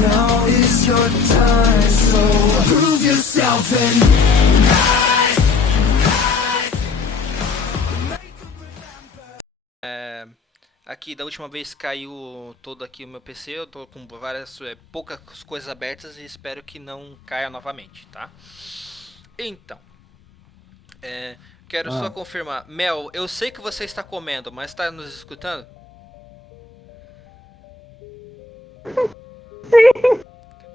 Now is your time, so prove yourself and aqui da última vez caiu todo aqui o meu PC, eu tô com várias poucas coisas abertas e espero que não caia novamente, tá? Então, quero só confirmar, Mel, eu sei que você está comendo, mas está nos escutando?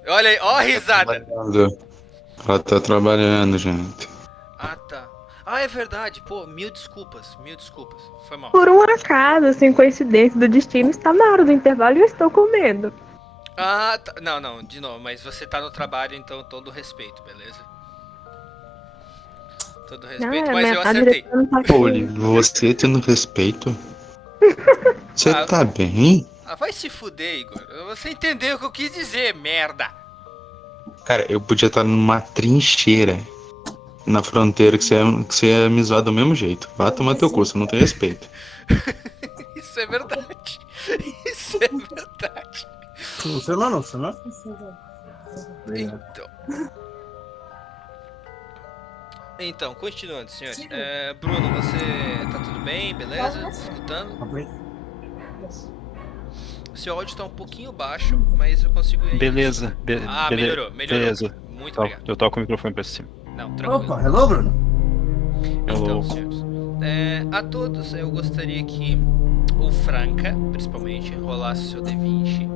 Olha aí, ó a risada. Ela tá trabalhando, gente. Ah, tá. Ah, é verdade. Pô, mil desculpas. Foi mal. Por um acaso, assim, coincidência do destino, está na hora do intervalo e eu estou comendo. Ah, tá. Não, de novo, mas você tá no trabalho, então todo respeito, beleza? Todo respeito, mas eu acertei. Poli, você tendo respeito? Você tá bem? Ah, vai se fuder, Igor. Você entendeu o que eu quis dizer, merda. Cara, eu podia estar numa trincheira na fronteira que você ia me zoar do mesmo jeito. Vá tomar teu cu, você não tem respeito. Isso é verdade. Isso é verdade. Funcionou, não funcionou? Então, continuando, senhores. Bruno, você tá tudo bem, beleza? Escutando? Seu áudio tá um pouquinho baixo, mas eu consigo... Beleza. Melhorou. Beleza. Muito obrigado. Eu toco o microfone pra cima. Não, tranquilo. Opa, hello, Bruno? Então, senhores, a todos eu gostaria que o Franca, principalmente, rolasse o seu D20.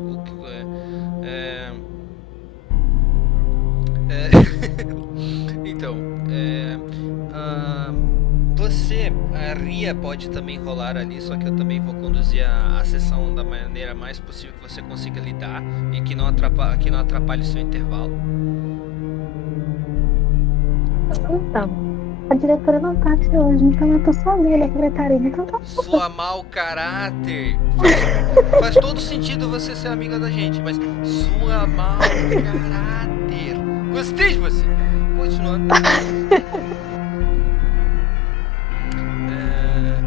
Então, você, a Ria pode também rolar ali, só que eu também vou conduzir a sessão da maneira mais possível que você consiga lidar e que não atrapalhe o seu intervalo. Então, a diretora não tá aqui hoje, então eu tô sozinha na secretaria, então tá. Sua mau caráter. Faz todo sentido você ser amiga da gente, mas sua mau caráter. Gostei de você. Continuando.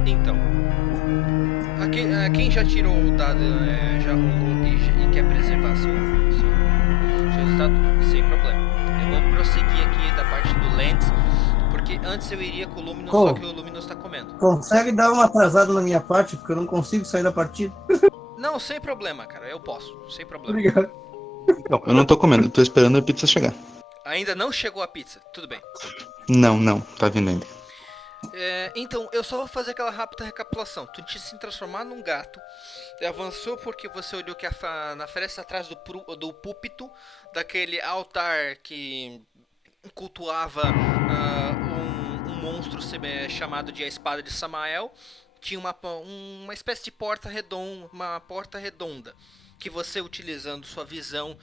Então, quem já tirou o dado, já rolou e quer preservar seu resultado, sem problema. Eu vou prosseguir aqui da parte do Lens, porque antes eu iria com o Luminous, só que o Luminous tá comendo. Consegue dar uma atrasada na minha parte, porque eu não consigo sair da partida? Não, sem problema, cara, eu posso, sem problema. Obrigado. Não, eu não tô comendo, eu tô esperando a pizza chegar. Ainda não chegou a pizza, tudo bem. Não, tá vindo ainda. Então, eu só vou fazer aquela rápida recapitulação. Tu tinha se transformado num gato, avançou porque você olhou que na fresta atrás do púlpito, daquele altar que cultuava um monstro chamado de a Espada de Samael, tinha uma espécie de porta redonda, que você, utilizando sua visão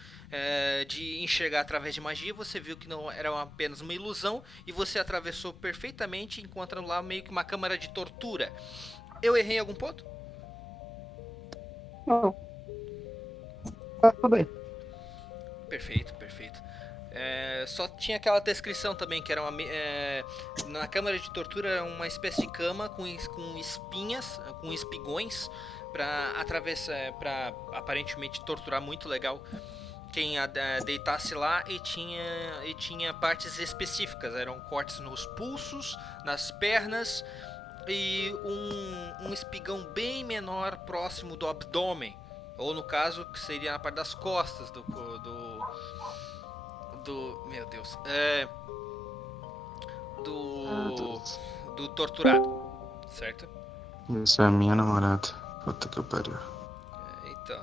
de enxergar através de magia, você viu que não era apenas uma ilusão, e você atravessou perfeitamente, encontrando lá meio que uma câmara de tortura. Eu errei em algum ponto? Não. Tá bem. Perfeito. Só tinha aquela descrição também, que era na câmara de tortura era uma espécie de cama com espinhas, com espigões, para aparentemente torturar muito legal quem deitasse lá, e tinha partes específicas, eram cortes nos pulsos, nas pernas, e um espigão bem menor próximo do abdômen, ou no caso que seria na parte das costas do meu Deus, do torturado, certo? Isso é a minha namorada. Puta que pariu. Então,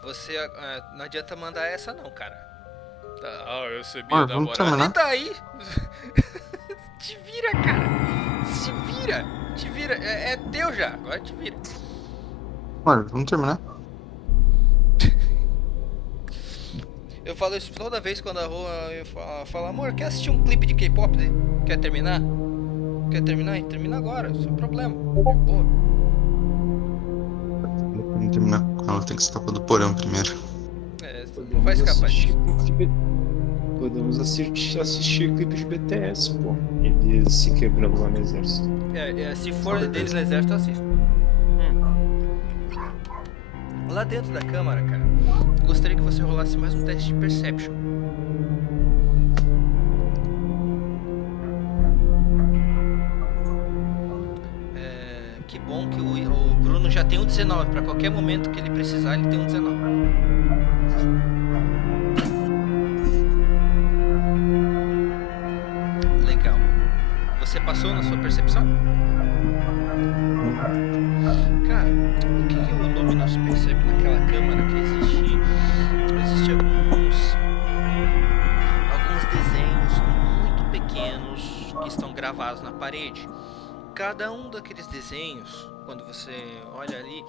você não adianta mandar essa não, cara. Eu recebi a namorada. E daí? Te vira, cara. Te vira. É teu já, agora te vira. Mano, vamos terminar? Eu falo isso toda vez quando a Rô fala, amor, quer assistir um clipe de K-pop? Quer terminar? Quer terminar? Termina agora, sem problema. Boa. Vamos terminar com ela, tem que escapar do porão primeiro. Não vai escapar disso. Podemos assistir clipe de BTS, pô. Eles se quebrando lá no exército. Se for deles no exército, eu assisto. Lá dentro da câmara, cara, gostaria que você rolasse mais um teste de Perception. Que bom que o Bruno já tem um 19. Pra qualquer momento que ele precisar, ele tem um 19. Legal. Você passou na sua percepção? Cara, o que o Luminous percebe naquela câmara que existe alguns desenhos muito pequenos que estão gravados na parede. Cada um daqueles desenhos, quando você olha ali,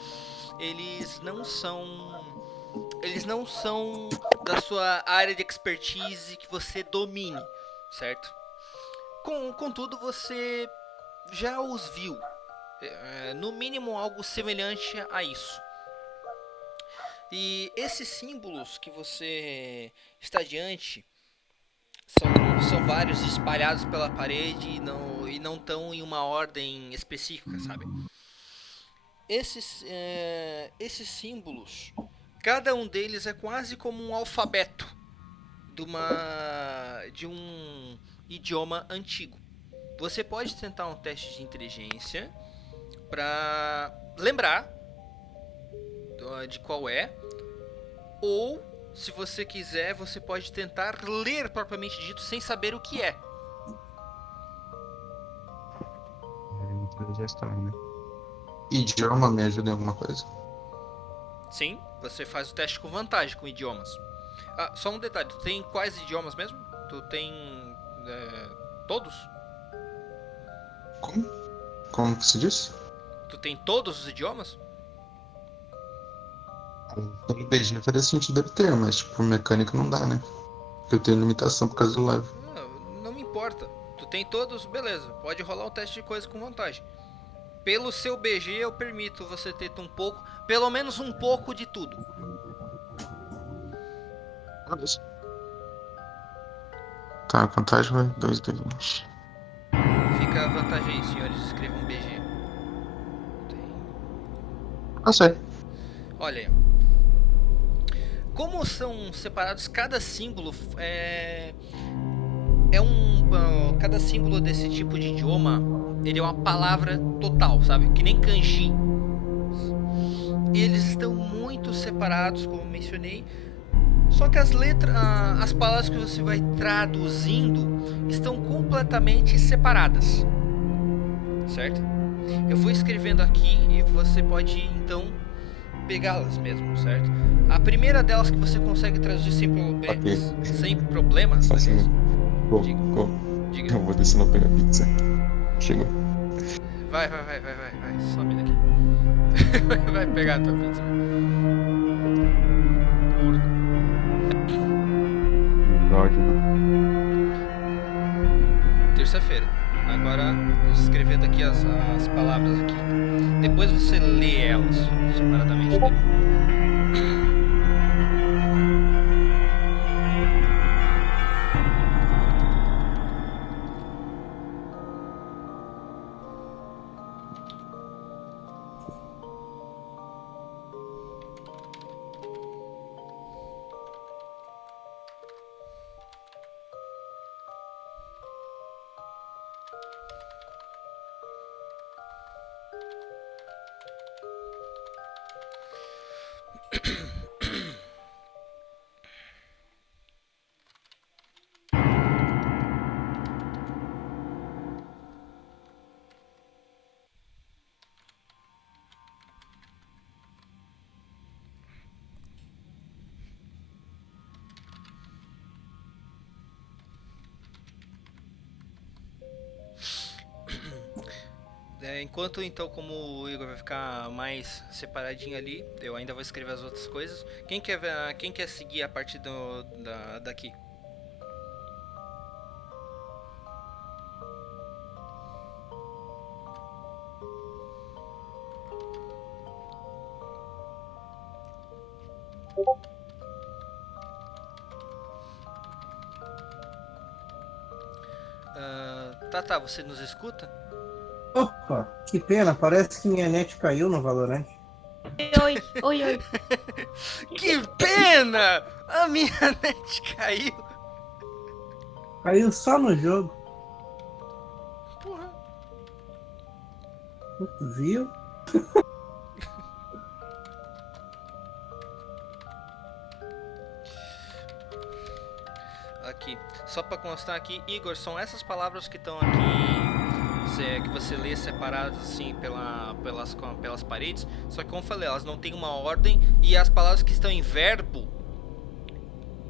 eles não são da sua área de expertise que você domine, certo? Contudo, você já os viu, no mínimo algo semelhante a isso. E esses símbolos que você está diante são vários espalhados pela parede e não estão em uma ordem específica, sabe? Esses símbolos, cada um deles é quase como um alfabeto de um idioma antigo. Você pode tentar um teste de inteligência para lembrar de qual é, ou se você quiser, você pode tentar ler propriamente dito sem saber o que é. Inteligência também, né? Idioma me ajuda em alguma coisa? Sim, você faz o teste com vantagem com idiomas. Ah, só um detalhe, tu tem quais idiomas mesmo? Tu tem todos? Como que se diz? Tu tem todos os idiomas? Pelo BG faria sentido deve ter, mas tipo, mecânica não dá, né? Porque eu tenho limitação por causa do level. Não me importa. Tu tem todos, beleza. Pode rolar um teste de coisa com vantagem. Pelo seu BG eu permito você ter um pouco, pelo menos um pouco de tudo. Tá, a vantagem vai 2d20. Fica a vantagem aí, senhores. Escrevam BG. Ah, sei. Olha aí. Como são separados, cada símbolo cada símbolo desse tipo de idioma, ele é uma palavra total, sabe? Que nem kanji. Eles estão muito separados, como mencionei. Só que as palavras que você vai traduzindo estão completamente separadas, certo? Eu vou escrevendo aqui e você pode então pegá-las mesmo, certo? A primeira delas que você consegue traduzir sem problemas. Assim, Diga. Eu vou descer não pegar pizza. Chegou. Vai. Some daqui. Vai pegar a tua pizza. Terça-feira. Agora, escrevendo aqui as palavras aqui. Depois você lê elas separadamente. Enquanto então, como o Igor vai ficar mais separadinho ali, eu ainda vou escrever as outras coisas. Quem quer seguir a partir daqui? Tá, você nos escuta? Opa, que pena, parece que minha net caiu no Valorant. Oi. Que pena! A minha net caiu. Caiu só no jogo. Porra. Viu? Aqui, só pra constar aqui, Igor, são essas palavras que estão aqui, que você lê separadas assim pelas paredes. Só que como eu falei, elas não têm uma ordem. E as palavras que estão em verbo,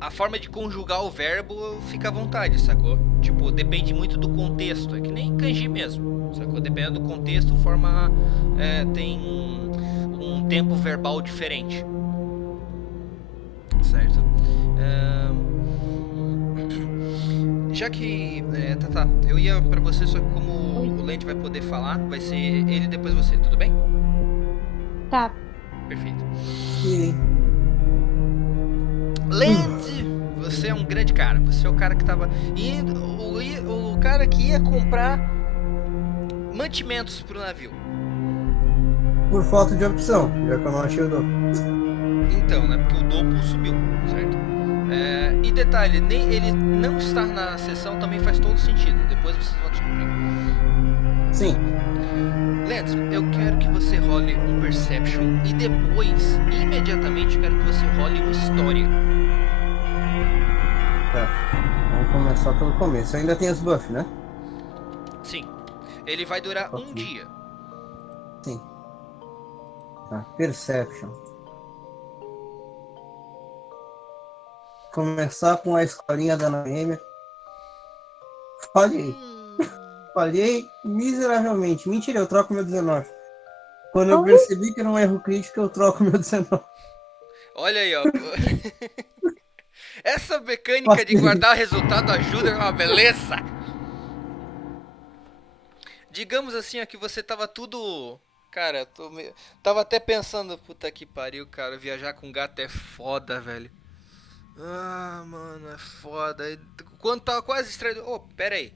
a forma de conjugar o verbo fica à vontade, sacou? Tipo, depende muito do contexto. É que nem kanji mesmo, sacou? Dependendo do contexto, tem um tempo verbal diferente. Certo? Já que... tá. Eu ia pra você, só que como o Lente vai poder falar, vai ser ele e depois você, tudo bem? Tá. Perfeito. Sim. Lente, você é um grande cara. Você é o cara que tava indo, o cara que ia comprar mantimentos pro navio. Por falta de opção, já que eu não achei o dobro. Então, né? Porque o Dopo subiu, certo? E detalhe, nem ele não estar na sessão também faz todo sentido. Depois vocês vão descobrir. Sim. Lentes, eu quero que você role um Perception e depois, imediatamente, eu quero que você role uma História. Tá. Vamos começar pelo começo. Ainda tem os buffs, né? Sim. Ele vai durar Ok. um dia. Sim. Tá. Perception. Começar com a escolinha da Noêmia. Falhei. Falhei miseravelmente. Mentira, eu troco meu 19. Quando eu Oi? percebi que era um erro crítico, eu troco meu 19. Olha aí, ó. Essa mecânica de guardar o resultado ajuda, é uma beleza. Digamos assim, ó, que você tava tudo... Cara, tava até pensando, puta que pariu, cara, viajar com gato é foda, velho. Ah, mano, é foda. E quando tava quase estreando... Oh, pera aí.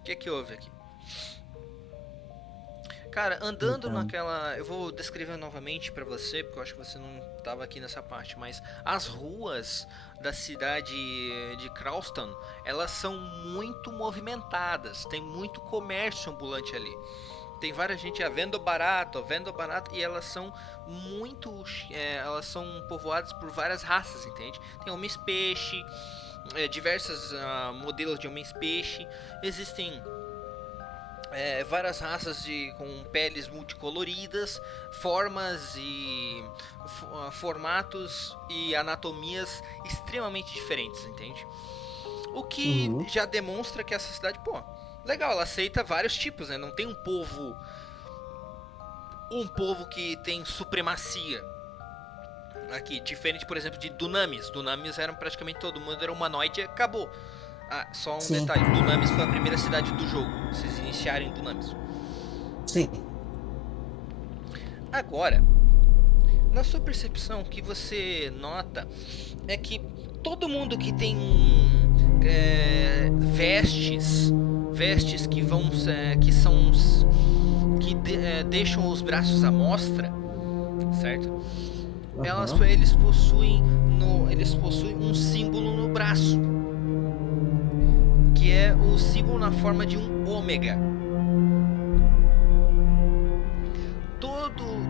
O que houve aqui? Cara, andando Então. naquela... Eu vou descrever novamente pra você, porque eu acho que você não tava aqui nessa parte, mas as ruas da cidade de Crowston, elas são muito movimentadas, tem muito comércio ambulante ali. Tem várias gente vendo barato, e elas são muito... elas são povoadas por várias raças, entende? Tem homens-peixe, diversos modelos de homens-peixe, existem... várias raças com peles multicoloridas, formas e formatos e anatomias extremamente diferentes, entende? O que já demonstra que essa cidade, pô, legal, ela aceita vários tipos, né? Não tem um povo que tem supremacia aqui, diferente, por exemplo, de Dunamis. Dunamis eram praticamente todo mundo era humanoide e acabou. Ah, só um Sim. detalhe, Dunamis foi a primeira cidade do jogo, vocês iniciarem em Dunamis. Sim. Agora, na sua percepção, o que você nota é que todo mundo que tem vestes que vão deixam os braços à mostra, certo? Eles possuem um símbolo no braço, que é o símbolo na forma de um ômega.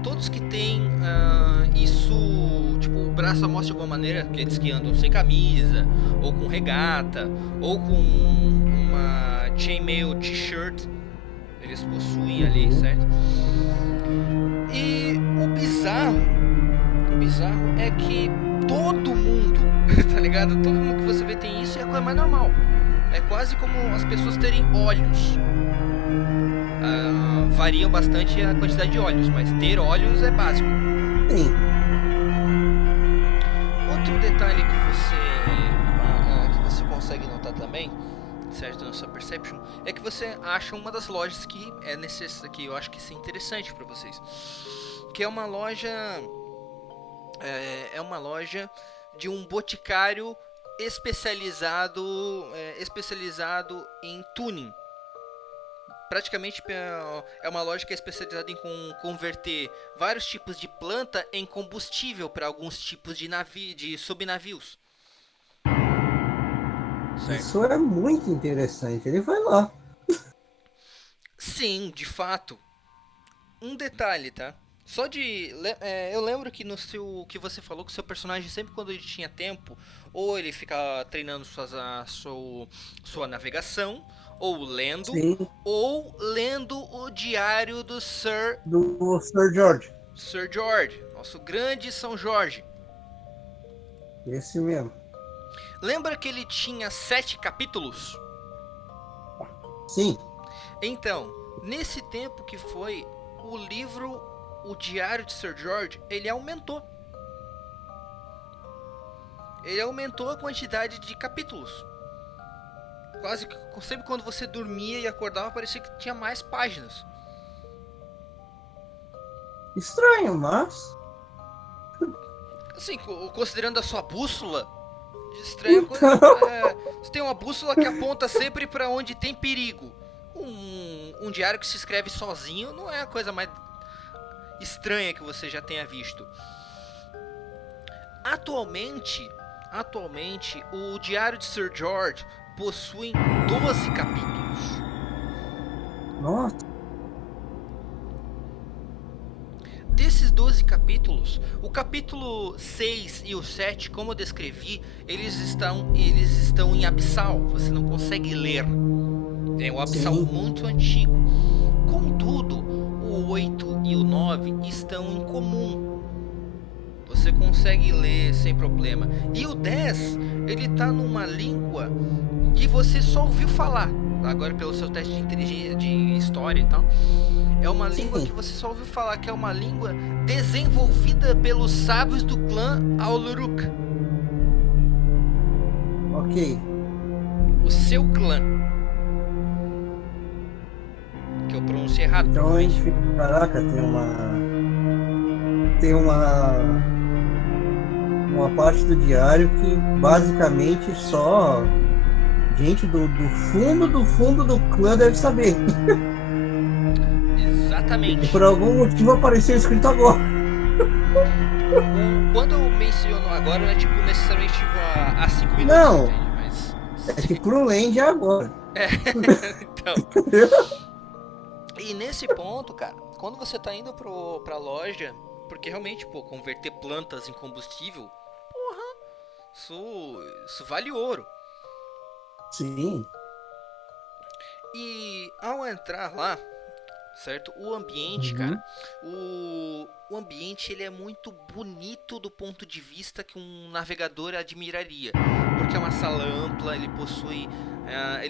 Todos que tem isso, tipo, o braço à mostra de alguma maneira, aqueles que andam sem camisa, ou com regata, ou com uma chainmail t-shirt, eles possuem ali, certo? E o bizarro é que todo mundo, tá ligado? Todo mundo que você vê tem isso e é a coisa mais normal. É quase como as pessoas terem olhos. Variam bastante a quantidade de olhos, mas ter olhos é básico. Sim. Outro detalhe que você consegue notar também, certo, na sua perception, é que você acha uma das lojas que é necessária, que eu acho que isso é interessante para vocês, que é uma loja de um boticário especializado em tuning praticamente é uma loja que é especializada em converter vários tipos de planta em combustível para alguns tipos de subnavios. Certo. Isso é muito interessante. Ele vai lá. Sim, de fato. Um detalhe, tá? Eu lembro que no seu que você falou que o seu personagem sempre quando ele tinha tempo, ou ele ficava treinando sua navegação, ou lendo, Sim, ou lendo o diário do do Sir George. Sir George, nosso grande São Jorge. Esse mesmo. Lembra que ele tinha 7 capítulos? Sim. Então, nesse tempo que foi o livro, o diário de Sir George, ele aumentou. Ele aumentou a quantidade de capítulos. Quase que sempre quando você dormia e acordava parecia que tinha mais páginas. Estranho, mas. Assim, considerando a sua bússola, estranha coisa. Você tem uma bússola que aponta sempre para onde tem perigo. Um diário que se escreve sozinho não é a coisa mais estranha que você já tenha visto. Atualmente, o diário de Sir George possui 12 capítulos. Nossa. Desses 12 capítulos, o capítulo 6 e o 7, como eu descrevi, eles estão em abissal, você não consegue ler. É um abissal Sim. muito antigo. Contudo, o 8 e o 9 estão em comum. Você consegue ler sem problema. E o 10, ele tá numa língua que você só ouviu falar. Agora pelo seu teste de inteligência, de história e tal. É uma língua Sim. que você só ouviu falar, que é uma língua desenvolvida pelos sábios do clã Auluruk. Ok. O seu clã. Que eu pronunciei errado. Então a gente fica. Caraca, tem uma parte do diário que basicamente só gente do fundo do clã deve saber. Exatamente. E por algum motivo apareceu escrito agora. Quando eu menciono agora, não é tipo necessariamente tipo há 5 minutos, Não. entende? Mas. É que pro Land é agora. Então. E nesse ponto, cara, quando você tá indo pra loja, porque realmente, pô, converter plantas em combustível, porra, isso vale ouro. Sim. E ao entrar lá, certo? O ambiente, Uhum. cara, o ambiente ele é muito bonito do ponto de vista que um navegador admiraria, porque é uma sala ampla, ele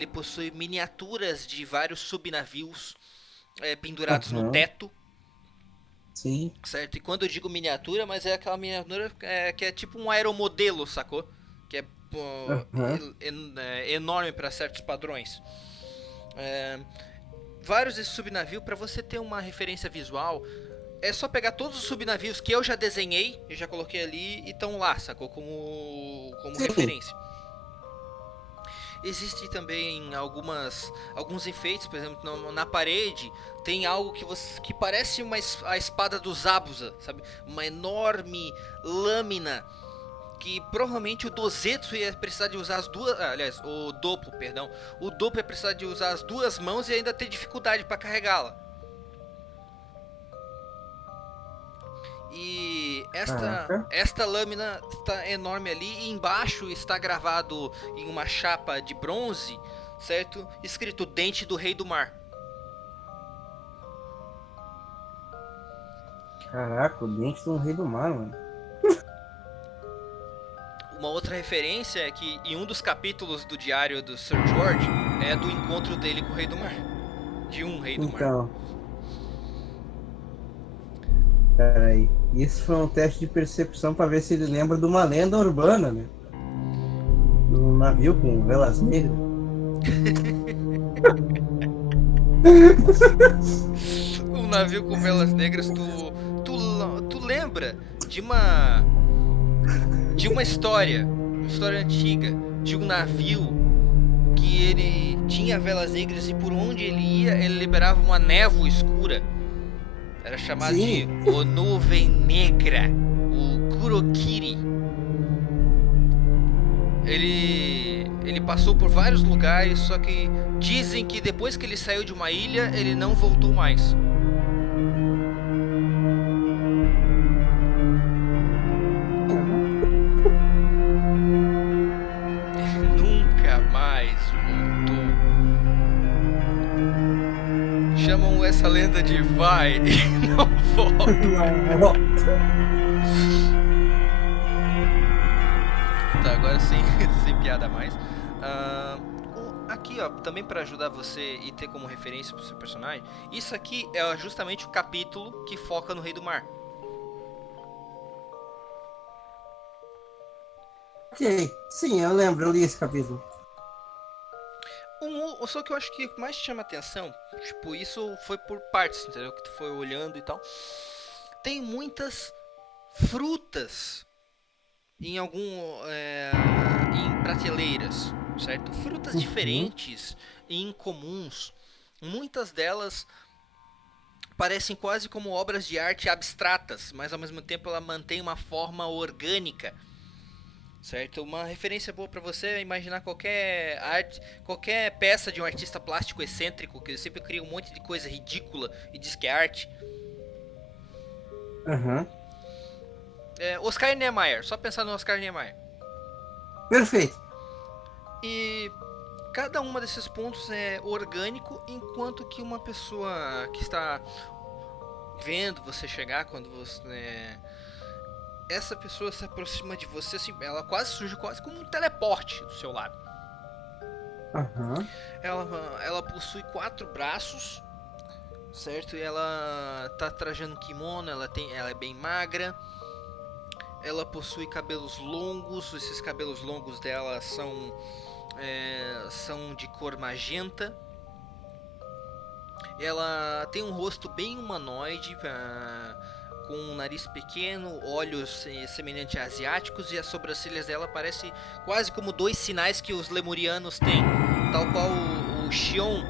possui miniaturas de vários subnavios pendurados no Uhum. teto, Sim. certo? E quando eu digo miniatura, mas é aquela miniatura que é tipo um aeromodelo, sacou? Que é Uhum. enorme para certos padrões. Vários desses subnavios, para você ter uma referência visual, é só pegar todos os subnavios que eu já desenhei, eu já coloquei ali e estão lá, sacou? Como Sim. referência. Existem também alguns enfeites, por exemplo, na parede tem algo que parece a espada do Zabuza, sabe? Uma enorme lâmina que provavelmente o Dozetsu ia precisar de usar as duas, aliás, o Dopplo, perdão, o Dopplo ia precisar de usar as duas mãos e ainda ter dificuldade para carregá-la. E Caraca. esta lâmina está enorme ali e embaixo está gravado em uma chapa de bronze, certo? Escrito Dente do Rei do Mar. Caraca, o dente do rei do mar, mano. Uma outra referência é que em um dos capítulos do diário do Sir George é do encontro dele com o Rei do Mar. De um Rei do Mar. Então. Peraí. Isso foi um teste de percepção pra ver se ele lembra de uma lenda urbana, né? Um navio com velas negras. Um navio com velas negras, tu lembra de uma história antiga, de um navio que ele tinha velas negras e por onde ele ia, ele liberava uma névoa escura. Era chamado Sim. de o Nuvem Negra, o Kurokiri. Ele passou por vários lugares, só que dizem que depois que ele saiu de uma ilha, ele não voltou mais. Ele nunca mais voltou. Chamam essa lenda de vai e não volta. Tá, agora sem piada mais. Aqui, ó, também para ajudar você e ter como referência pro seu personagem, isso aqui é justamente o capítulo que foca no Rei do Mar. Ok, sim, eu lembro, eu li esse capítulo. Só que eu acho que o que mais te chama atenção, tipo, isso foi por partes, entendeu? Que tu foi olhando e tal. Tem muitas frutas em em prateleiras, certo? Frutas diferentes e incomuns. Muitas delas parecem quase como obras de arte abstratas, mas ao mesmo tempo ela mantém uma forma orgânica. Certo? Uma referência boa pra você é imaginar qualquer arte, qualquer peça de um artista plástico excêntrico que sempre cria um monte de coisa ridícula e diz que é arte. Aham. Oscar Niemeyer, só pensar no Oscar Niemeyer. Perfeito. E cada uma desses pontos é orgânico, enquanto que uma pessoa que está vendo você chegar, quando você essa pessoa se aproxima de você, assim, ela surge quase como um teleporte do seu lado. Aham. Ela possui 4 braços, certo? E ela tá trajando kimono, ela é bem magra. Ela possui cabelos longos, esses cabelos longos dela são de cor magenta. Ela tem um rosto bem humanoide, com um nariz pequeno, olhos semelhantes a asiáticos, e as sobrancelhas dela parecem quase como 2 sinais que os lemurianos têm, tal qual o Xion,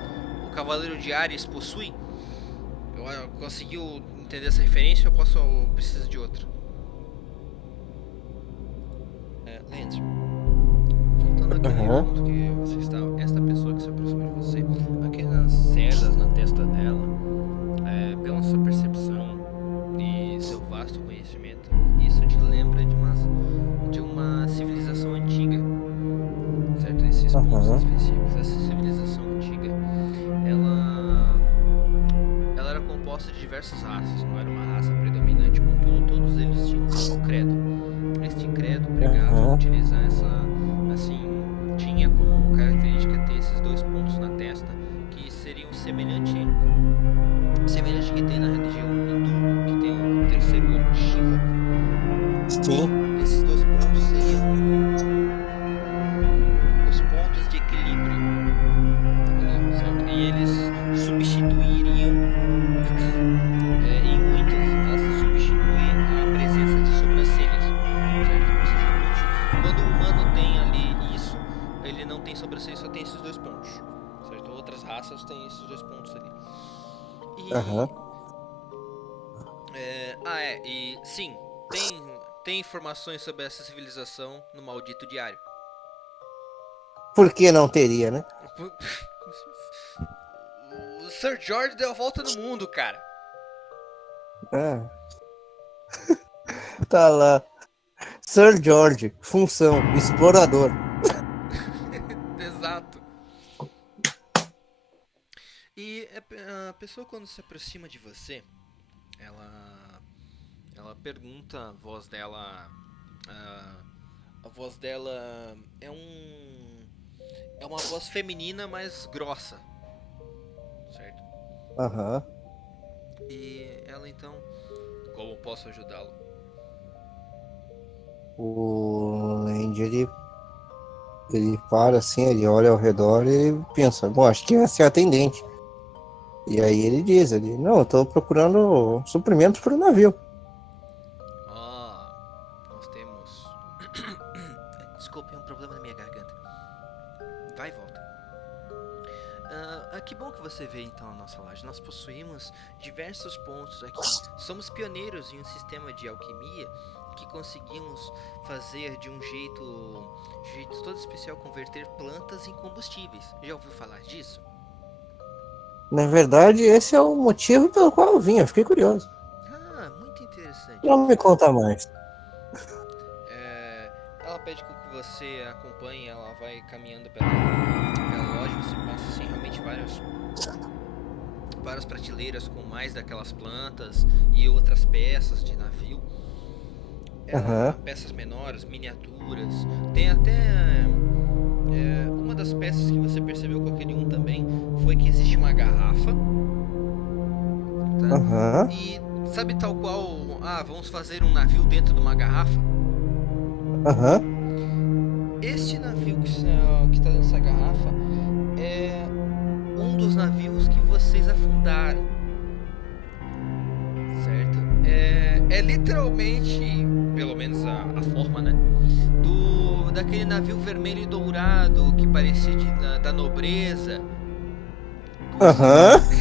o Cavaleiro de Ares, possui. Conseguiu entender essa referência ou preciso de outra? Lance, voltando aqui no ponto que você estava, esta pessoa que se aproxima de você, aquelas cerdas na testa dela, pela sua percepção e seu vasto conhecimento, isso te lembra de uma civilização antiga, certo? Esses pontos específicos. Essa civilização antiga, ela era composta de diversas raças, não era uma raça predominante, contudo todos eles tinham um só credo. Este credo pregava utilizar tinha como característica ter esses 2 pontos na testa, que seriam semelhante que tem na religião hindu, que tem o terceiro olho de Shiva. Sim. Esses 2 pontos seriam os pontos de equilíbrio, certo? E eles substituiriam em muitos, substitui a presença de sobrancelhas, certo? Ou seja, quando o humano tem ali isso, ele não tem sobrancelha, só tem esses 2 pontos, certo? Outras raças têm esses 2 pontos ali. E sim, tem informações sobre essa civilização no Maldito Diário. Por que não teria, né? O Sir George deu a volta no mundo, cara. Ah. Tá lá. Sir George, função, explorador. Exato. E a pessoa, quando se aproxima de você, ela pergunta, a voz dela é uma voz feminina, mas grossa, certo? Aham. E ela então, como posso ajudá-lo? O Andy, ele para assim, ele olha ao redor e pensa, bom, acho que essa é a atendente. E aí ele diz, não, eu tô procurando suprimentos para o navio. Nós temos... Desculpe, é um problema na minha garganta. Vai e volta. Que bom que você veio então à nossa loja. Nós possuímos diversos pontos aqui. Somos pioneiros em um sistema de alquimia que conseguimos fazer de um jeito todo especial, converter plantas em combustíveis. Já ouviu falar disso? Na verdade, esse é o motivo pelo qual eu vim. Eu fiquei curioso. Ah, muito interessante. Não me conta mais. Ela pede que você acompanhe, ela vai caminhando pela loja, você passa assim realmente várias prateleiras com mais daquelas plantas e outras peças de navio. Peças menores, miniaturas. Tem até uma das peças que você percebeu com aquele também foi que existe uma garrafa, tá? E sabe tal qual, vamos fazer um navio dentro de uma garrafa? Este navio que está nessa garrafa é um dos navios que vocês afundaram, certo? É literalmente, pelo menos a forma, né? Daquele navio vermelho e dourado que parecia da nobreza.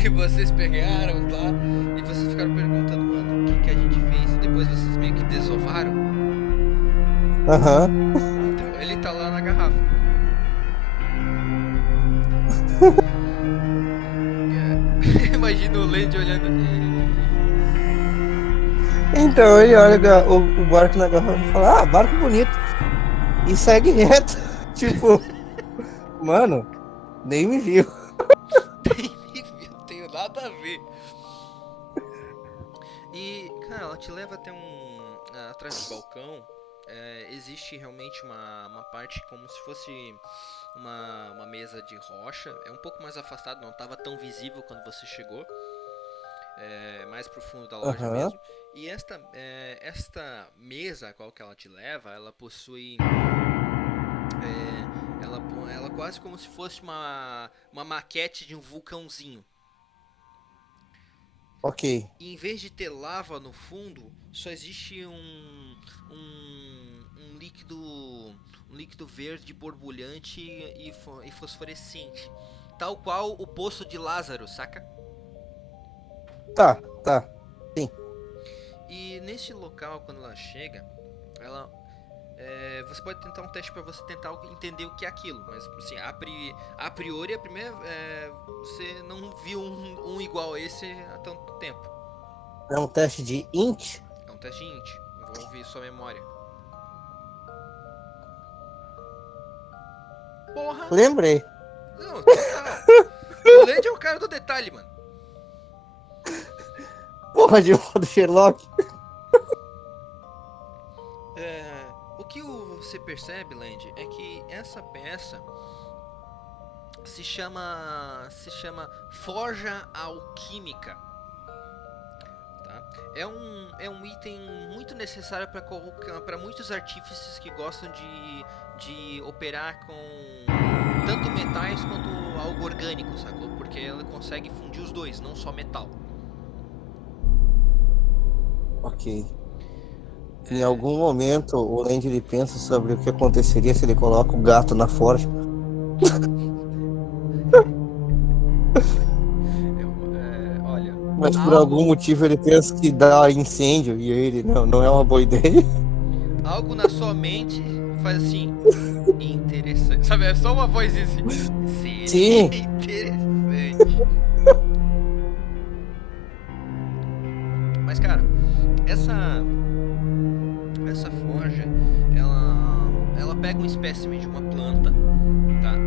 Que vocês pegaram lá e vocês ficaram perguntando, mano, o que a gente fez? E depois vocês meio que desovaram. Então, ele tá lá na garrafa. Imagina o Land olhando. Então ele olha o barco na garrafa e fala, barco bonito. E segue reto. Tipo, mano, nem me viu. Não tenho nada a ver. E, cara, ela te leva até atrás do balcão. Existe realmente uma parte como se fosse uma mesa de rocha. É um pouco mais afastado, não estava tão visível quando você chegou. Mais pro fundo da loja mesmo. E esta mesa a qual que ela te leva, ela possui ela quase como se fosse uma maquete de um vulcãozinho. Ok. E em vez de ter lava no fundo, só existe um líquido verde borbulhante e fosforescente, tal qual o poço de Lázaro, saca? Tá. Sim. E nesse local, quando ela chega, você pode tentar um teste para você tentar entender o que é aquilo, mas assim, a priori, você não viu um igual a esse há tanto tempo. É um teste de int? É um teste de int, envolve sua memória. Porra! Lembrei. Não, total. O Land é o cara do detalhe, mano. Porra de modo Sherlock. O que você percebe, Land, é que essa peça se chama Forja Alquímica. Tá? É um item muito necessário para muitos artífices que gostam de operar com tanto metais quanto algo orgânico, sacou? Porque ela consegue fundir os dois, não só metal. Ok. Em algum momento o Land ele pensa sobre o que aconteceria se ele coloca o gato na forja. Olha. Mas por algum motivo ele pensa que dá incêndio e ele não é uma boa ideia. Algo na sua mente faz assim. Interessante. Sabe, é só uma voz assim. Sim. Interessante. Mas cara, essa forja, ela pega um espécime de uma planta, tá?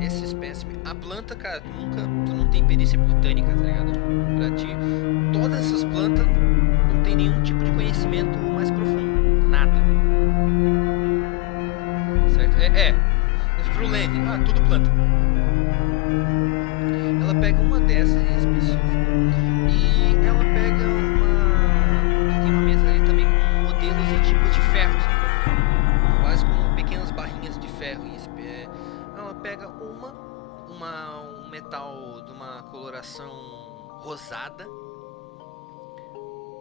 Esse espécime, a planta, cara, tu não tem perícia botânica, tá ligado? Pra ti, todas essas plantas não tem nenhum tipo de conhecimento mais profundo, nada. Certo? Mas pro Land, tudo planta. Ela pega uma dessas em específico e ela pega tem uma mesa ali também com modelos e tipos de ferros, quase como pequenas barrinhas de ferro. Ela pega um metal de uma coloração rosada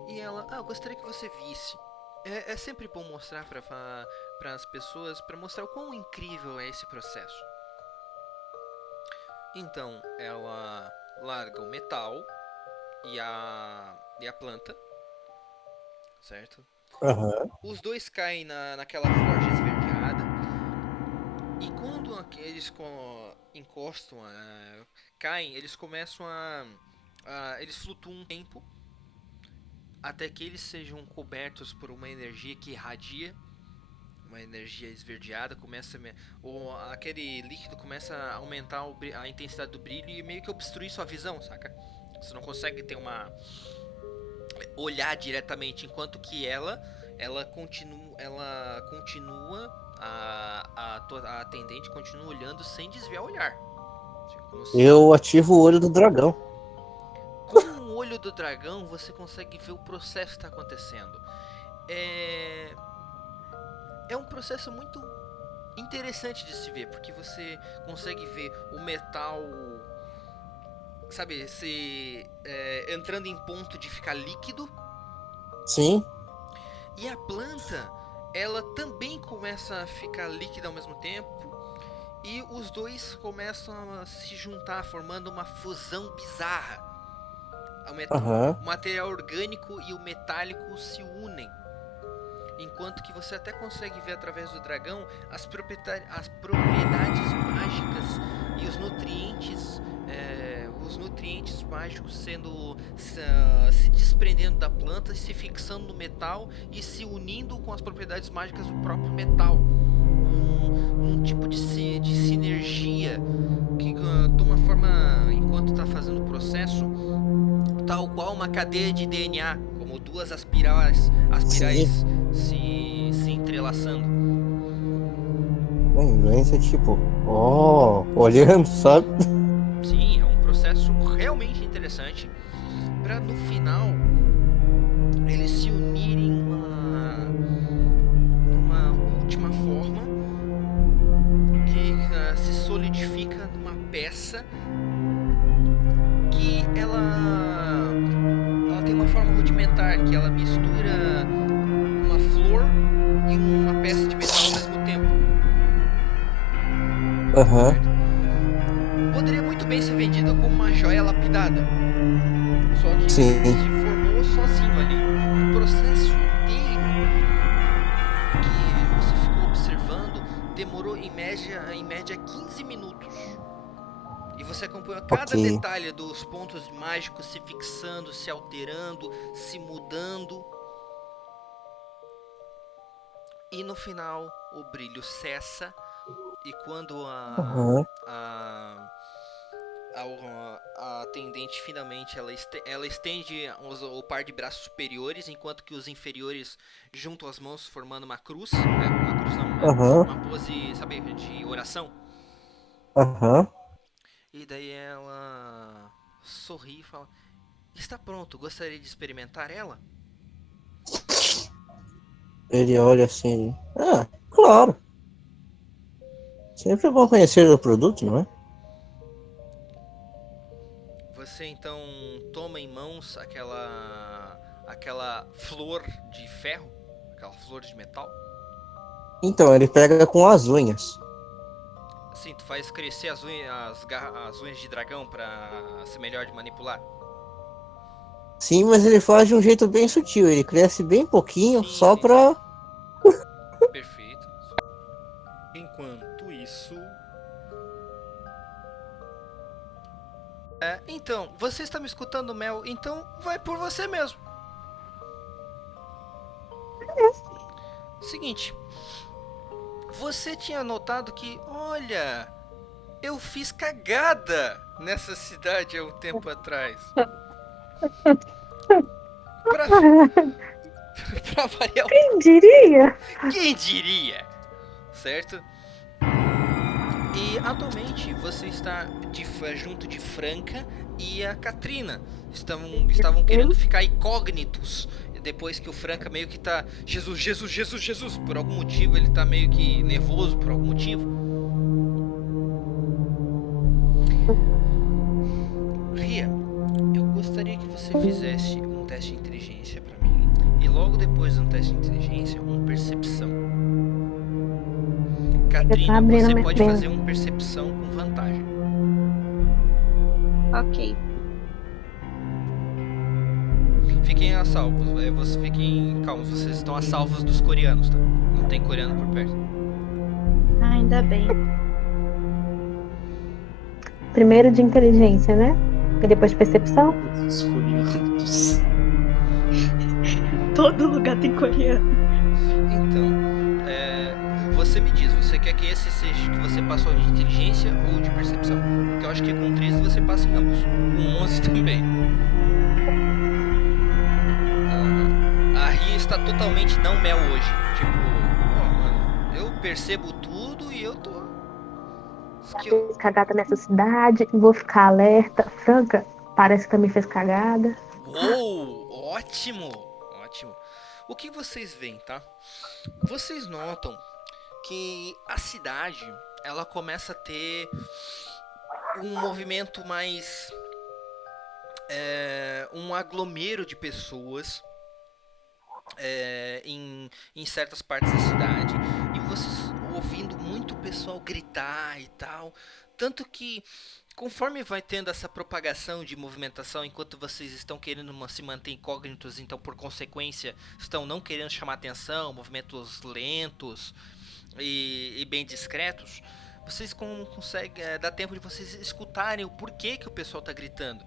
e ela, eu gostaria que você visse. É sempre bom mostrar para as pessoas, para mostrar o quão incrível é esse processo. Então ela larga o metal e a planta, certo? Aham. Os dois caem naquela forja esverdeada. E quando eles encostam, caem, eles começam eles flutuam um tempo até que eles sejam cobertos por uma energia que irradia, uma energia esverdeada, aquele líquido começa a aumentar a intensidade do brilho e meio que obstruir sua visão, saca? Você não consegue ter olhar diretamente, enquanto que ela continua a atendente continua olhando sem desviar o olhar. Como se- Eu ativo o olho do dragão. Com o olho do dragão você consegue ver o processo que está acontecendo. É um processo muito interessante de se ver, porque você consegue ver o metal, sabe, entrando em ponto de ficar líquido. Sim. E a planta, ela também começa a ficar líquida ao mesmo tempo. E os dois começam a se juntar, formando uma fusão bizarra. Aham. O material orgânico e o metálico se unem. Enquanto que você até consegue ver através do dragão as propriedades mágicas e os nutrientes mágicos se desprendendo da planta, se fixando no metal e se unindo com as propriedades mágicas do próprio metal. Um tipo de sinergia que, de uma forma, enquanto está fazendo o processo, tal qual uma cadeia de DNA, como duas espirais se entrelaçando. Lembrança tipo, olhando, sabe? Sim, é um processo realmente interessante para no final eles se unirem numa última forma que se solidifica numa peça que ela tem uma forma rudimentar, que ela mistura uma flor e uma peça de metal ao mesmo tempo. Aham. Poderia muito bem ser vendida como uma joia lapidada. Só que Sim. se formou sozinho ali. O processo inteiro que você ficou observando demorou em média 15 minutos. E você acompanhou cada Ok. detalhe dos pontos mágicos se fixando, se alterando, se mudando. E no final o brilho cessa. E quando Aham. a atendente finalmente ela estende o par de braços superiores, enquanto que os inferiores juntam as mãos formando uma cruz, uma cruz não, Aham. uma pose, sabe, de oração. Aham. E daí ela sorri e fala: está pronto, gostaria de experimentar ela? Ele olha assim. Ah, claro. Sempre é bom conhecer o produto, não é? Você então toma em mãos aquela flor de ferro, aquela flor de metal. Então, ele pega com as unhas. Sim, tu faz crescer as unhas de dragão pra ser melhor de manipular. Sim, mas ele faz de um jeito bem sutil. Ele cresce bem pouquinho, Sim, só sim, pra... Perfeito. Enquanto isso... então, você está me escutando, Mel? Então vai por você mesmo. Seguinte, você tinha notado que, olha, eu fiz cagada nessa cidade há um tempo atrás. Pra variar, Quem diria? quem diria? Certo? E atualmente você está junto de Franca e a Katrina. Estavam querendo ficar incógnitos. Depois que o Franca meio que tá... Jesus. Por algum motivo ele tá meio que nervoso, por algum motivo. Ria, eu gostaria que você fizesse um teste de inteligência pra mim. E logo depois do teste de inteligência, uma percepção. Katrina, abrindo você minha pode frente. fazer uma percepção com vantagem. Ok. Fiquem a salvos, fiquem calmos, vocês estão a salvos dos coreanos, tá? Não tem coreano por perto. Ainda bem. Primeiro de inteligência, né? E depois de percepção. Os coreanos. Todo lugar tem coreano. Então, você me diz, você quer que esse seja que você passou de inteligência ou de percepção? Porque eu acho que com 13 você passa em ambos. Com 11 também. A Ria está totalmente não mel hoje. Tipo, mano, eu percebo tudo e eu tô... Fiz cagada nessa cidade, vou ficar alerta. Franca, parece que também fez cagada. Uou, ótimo, ótimo. O que vocês veem, tá? Vocês notam que a cidade, ela começa a ter um movimento mais... um aglomero de pessoas em certas partes da cidade. E vocês ouvindo muito pessoal gritar e tal. Tanto que, conforme vai tendo essa propagação de movimentação, enquanto vocês estão querendo se manter incógnitos, então por consequência estão não querendo chamar atenção, movimentos lentos e bem discretos, vocês conseguem dar tempo de vocês escutarem o porquê que o pessoal está gritando.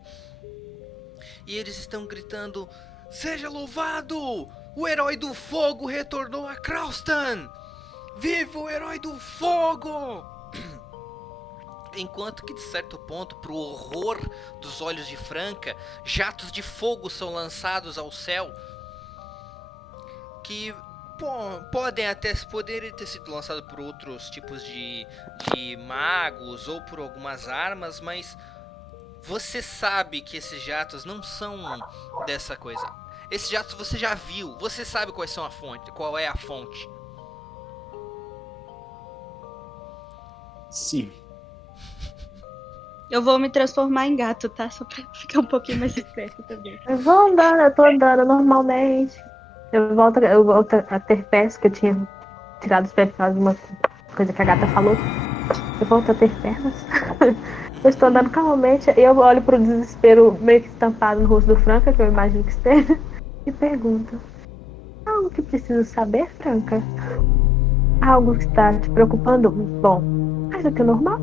E eles estão gritando: seja louvado! O herói do fogo retornou a Kraustan! Viva o herói do fogo! Enquanto que de certo ponto, pro horror dos olhos de Franca, jatos de fogo são lançados ao céu, que poderem ter sido lançados por outros tipos de magos ou por algumas armas, mas você sabe que esses jatos não são dessa coisa. Esses jatos você já viu, você sabe qual é a fonte. Sim. Eu vou me transformar em gato, tá? Só pra ficar um pouquinho mais esperto também. Eu tô andando normalmente. Eu volto a ter pés, que eu tinha tirado os pés por causa de uma coisa que a gata falou. Eu volto a ter pernas. Eu estou andando calmamente e eu olho pro desespero meio que estampado no rosto do Franca, que eu imagino que esteja, e pergunto: algo que preciso saber, Franca? Algo que está te preocupando? Bom, mais do que o normal?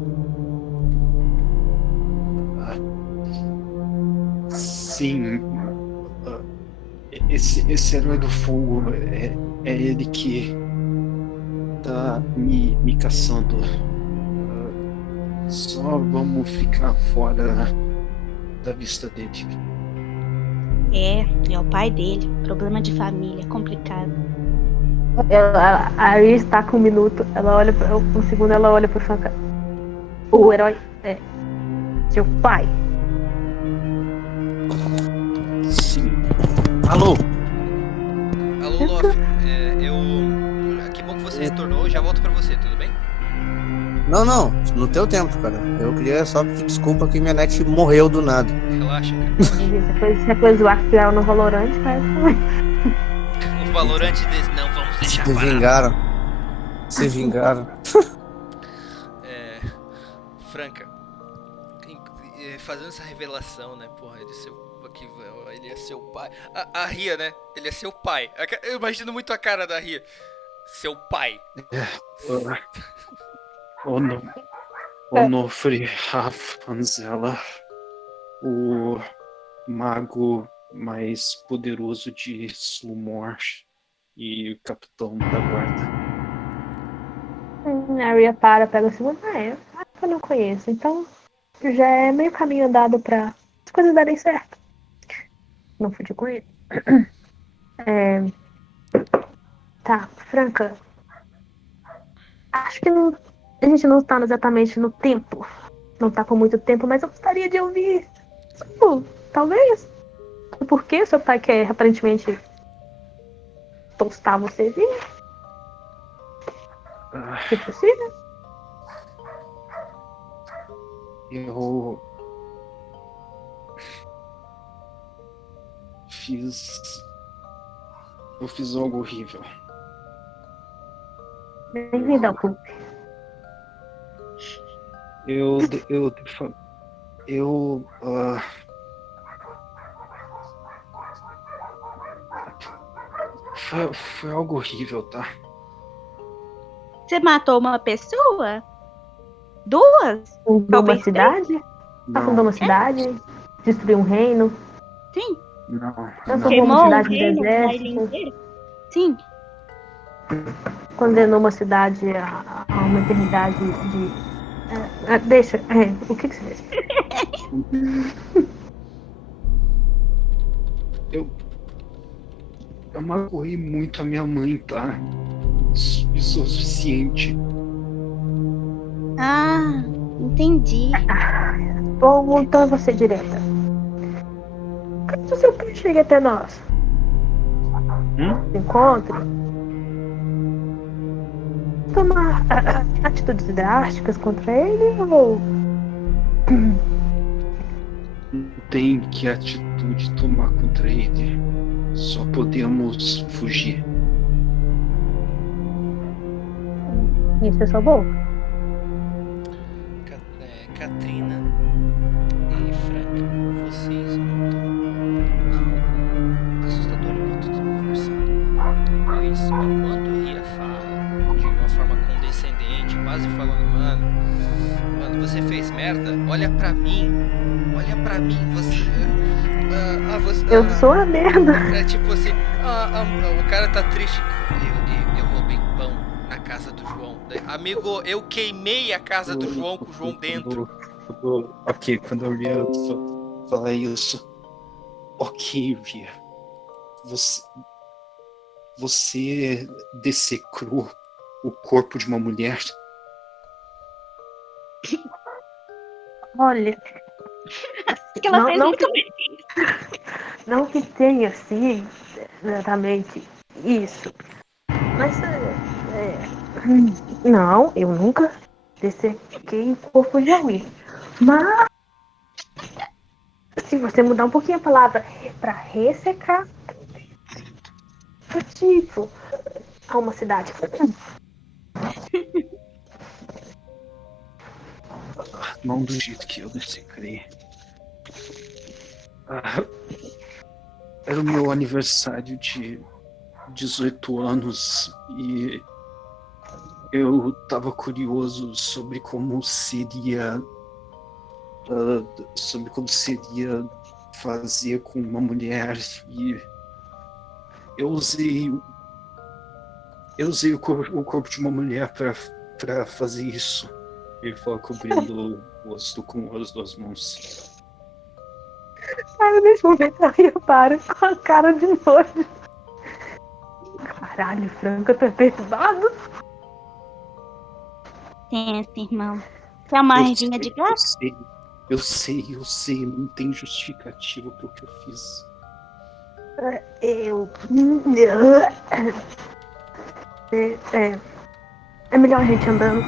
Sim. Esse herói do fogo é ele que tá me caçando. Só vamos ficar fora da vista dele. É o pai dele. Problema de família, complicado. A Ari está com um minuto. Ela olha um segundo, ela olha pro Franca. O herói é seu pai. Sim. Alô? Alô, Lof, que bom que você retornou, já volto pra você, tudo bem? Não, no teu tempo, cara. Eu queria só pedir desculpa que minha net morreu do nada. Relaxa, cara. Se a coisa zoar que fizeram no Valorant, faz também. O Valorant diz, não, vamos deixar Se parar. vingaram. Se vingaram. Franca, fazendo essa revelação, né, porra, ele é seu pai. A Ria, né, ele é seu pai. Eu imagino muito a cara da Ria. Seu pai. Onofre Rafanzela, o mago mais poderoso de Slumor e o capitão da guarda. A Arya pega o segundo. Eu não conheço. Então, já é meio caminho andado pra as coisas darem certo. Não fudi com ele. Tá, Franca. Acho que a gente não tá exatamente no tempo. Não tá com muito tempo, mas eu gostaria de ouvir. Talvez. Por que seu pai quer aparentemente tostar você, viu? Se possível. Eu fiz algo horrível. Bem-vindo ao clube. Eu Eu. Foi algo horrível, tá? Você matou uma pessoa? Duas? Fundou uma Talvez cidade? Afundou uma cidade? Destruiu um reino? Sim. Não. Transformou uma Queimou um cidade em reino, uma ilha deserto? inteira? Sim. Condenou uma cidade a uma eternidade de... deixa, o que você fez? Eu magoei muito a minha mãe, tá? Isso é o suficiente. Ah, entendi. Bom, voltando a ser direta. Caso seu pai chegue até nós, encontre, tomar atitudes drásticas contra ele ou... Não tem que atitude tomar contra ele. Só podemos fugir. Isso é só bom? Katrina e Franca, vocês notam algo assustador enquanto estão conversando. Pois, enquanto Ria fala de uma forma condescendente, quase falando, mano, você fez merda? Olha pra mim, você... Eu sou a merda. É tipo assim, o cara tá triste. Eu roubei pão na casa do João. Amigo, eu queimei a casa do João com o João dentro. Ok, quando eu Ria falar isso. Ok, Ria. Você dessecrou o corpo de uma mulher. Olha, Que ela fez não muito não que tenha assim exatamente isso, mas não, eu nunca dessequei o corpo de alguém. Mas se você mudar um pouquinho a palavra para ressecar, tipo a uma cidade. Não do jeito que eu dessecrei. Era o meu aniversário de 18 anos e eu tava curioso sobre como seria fazer com uma mulher e eu usei o corpo de uma mulher pra fazer isso. Ele fala cobrindo o rosto com as duas mãos. Cara, nesse momento eu paro com a cara de nojo. Caralho, Franca, tu é perturbado? tenso, irmão. Você é uma ervinha de gato? Eu sei, não tem justificativa pro que eu fiz. É melhor a gente andando.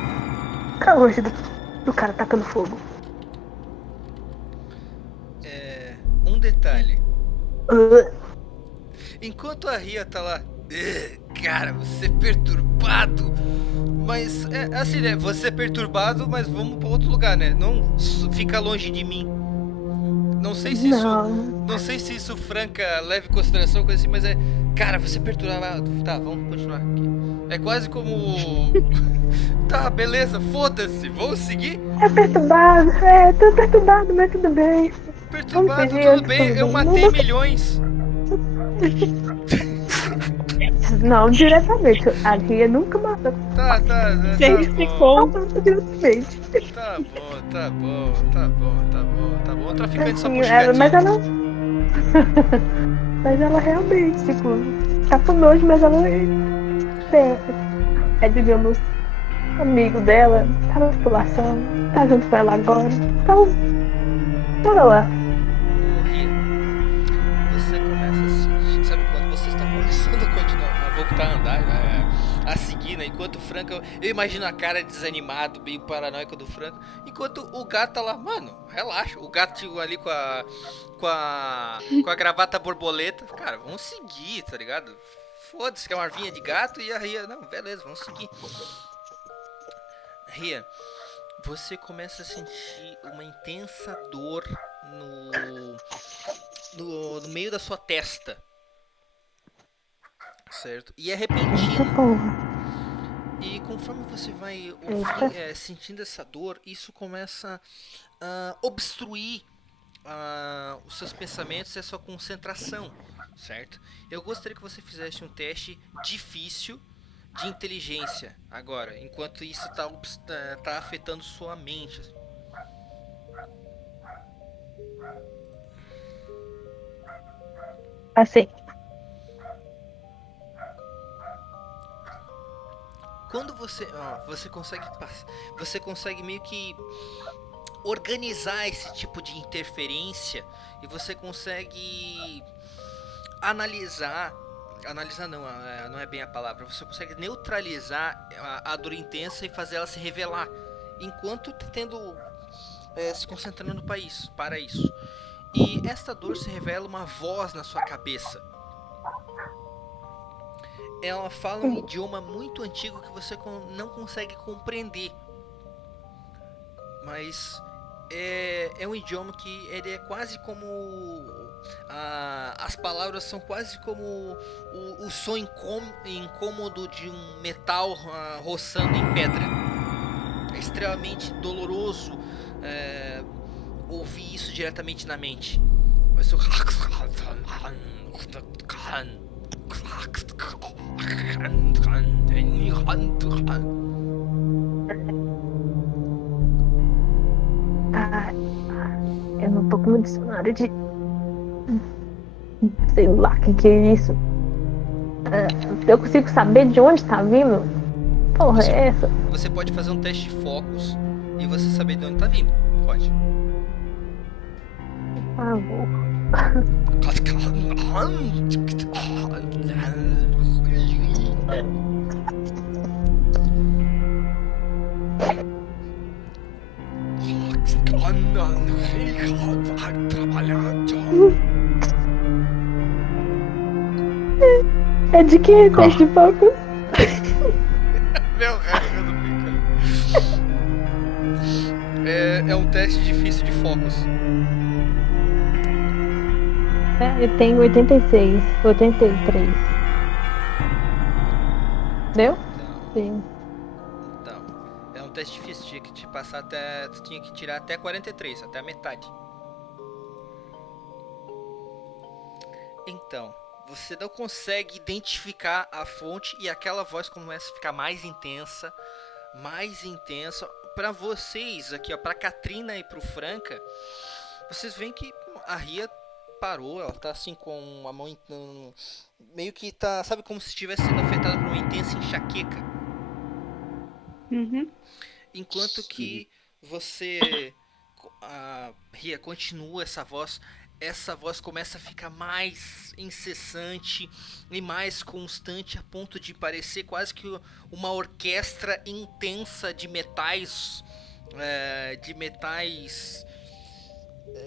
Fica longe do cara tacando fogo. Um detalhe. Enquanto a Ria tá lá, cara, você é perturbado. Mas, assim, né? Você é perturbado, mas vamos pra outro lugar, né? Não fica longe de mim. Não sei se isso Franca leva em consideração, coisa assim, mas cara, você é perturbado. Tá, vamos continuar aqui. É quase como... Tá, beleza, foda-se, vamos seguir? Tô perturbado, mas tudo bem. Perturbado, tudo bem, eu matei milhões. Não, diretamente. A Ria nunca matou. Tá ficou. Diretamente. Tá bom. Traficante só Assim, puxa gatinho. mas ela realmente, tipo, tá com nojo, mas ela digamos, amigo dela, tá na população, tá junto com ela agora. Então, bora lá. Ria, você começa assim, sabe quando vocês estão começando a voltar a andar, a seguir, né? Enquanto o Franca, eu imagino a cara desanimado, meio paranoico do Franca, enquanto o gato tá lá, mano, relaxa, o gato ali com a gravata borboleta, cara, vamos seguir, tá ligado? Foda-se que é uma arvinha de gato e a Ria, não, beleza, vamos seguir. Ria, você começa a sentir uma intensa dor no meio da sua testa. Certo? E é repentina. Porra. E conforme você vai sentindo essa dor, isso começa a obstruir os seus pensamentos e a sua concentração, certo? Eu gostaria que você fizesse um teste difícil de inteligência agora, enquanto isso tá afetando sua mente. Passei. Quando você consegue meio que organizar esse tipo de interferência e você consegue analisar não é bem a palavra, você consegue neutralizar a dor intensa e fazer ela se revelar enquanto tá se concentrando para isso. E esta dor se revela uma voz na sua cabeça. Ela fala um idioma muito antigo que você não consegue compreender. Mas é um idioma que ele é quase como... as palavras são quase como o som incômodo de um metal roçando em pedra. É extremamente doloroso ouvir isso diretamente na mente. Mas eu não tô com um dicionário de... sei lá o que é isso. Eu consigo saber de onde tá vindo? Porra, é essa? Você pode fazer um teste de focus e você saber de onde tá vindo. Pode. Vou. É de que teste de focus? Meu raio do bico. É um teste difícil de focus. Eu tenho 86, 83. Deu? Sim. Então, é um teste difícil, tinha que te passar até. Tu tinha que tirar até 43, até a metade. Então, você não consegue identificar a fonte e aquela voz começa a ficar mais intensa. Pra vocês aqui, ó, pra Katrina e pro Franca, vocês veem que a Ria parou, ela tá assim com a mão meio que tá, sabe, como se estivesse sendo afetada por uma intensa enxaqueca. Uhum. Enquanto que você, Ria, continua essa voz começa a ficar mais incessante e mais constante a ponto de parecer quase que uma orquestra intensa de metais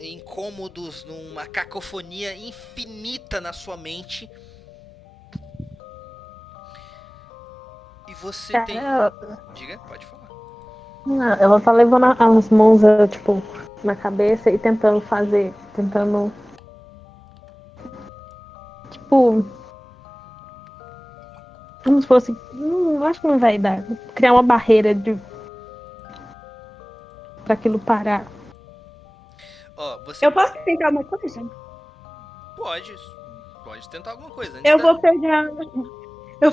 incômodos, numa cacofonia infinita na sua mente. E você tem... Diga, pode falar. Não, ela tá levando as mãos, tipo, na cabeça e tentando, tipo, como se fosse, acho que não vai dar, criar uma barreira pra aquilo parar. Você Eu posso tentar uma coisa? Pode tentar alguma coisa. Eu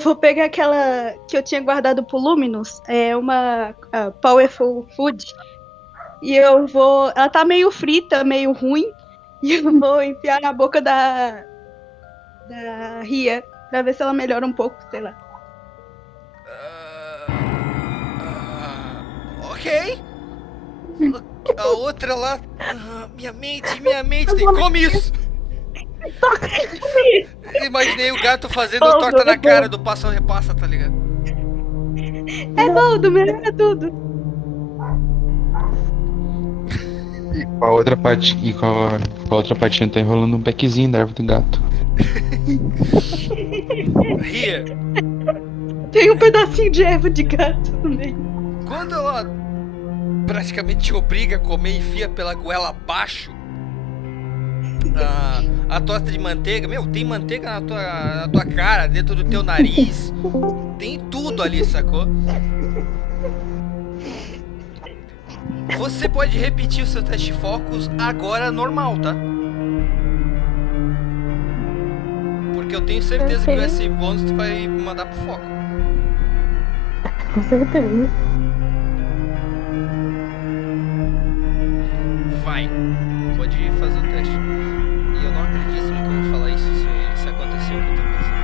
vou pegar aquela que eu tinha guardado pro Luminous, uma Powerful Food. E ela tá meio frita, meio ruim, e eu vou enfiar na boca da Ria, pra ver se ela melhora um pouco, sei lá. Ok. A outra lá, minha mente, come isso. Imaginei o gato fazendo torta na cara do passa-repassa, tá ligado? É tudo, melhora tudo. E com a outra patinha tá enrolando um beckzinho da árvore do gato. Ria. Tem um pedacinho de erva de gato no meio. Quando ela praticamente te obriga a comer e enfia pela goela abaixo a torta de manteiga. Meu, tem manteiga na tua cara, dentro do teu nariz. Tem tudo ali, sacou? Você pode repetir o seu teste de focus agora normal, tá? Porque eu tenho certeza que esse bônus tu vai mandar pro foco. Com certeza. Vai. Pode fazer o teste. E eu não acredito no que eu vou falar isso se aconteceu o que eu tô pensando.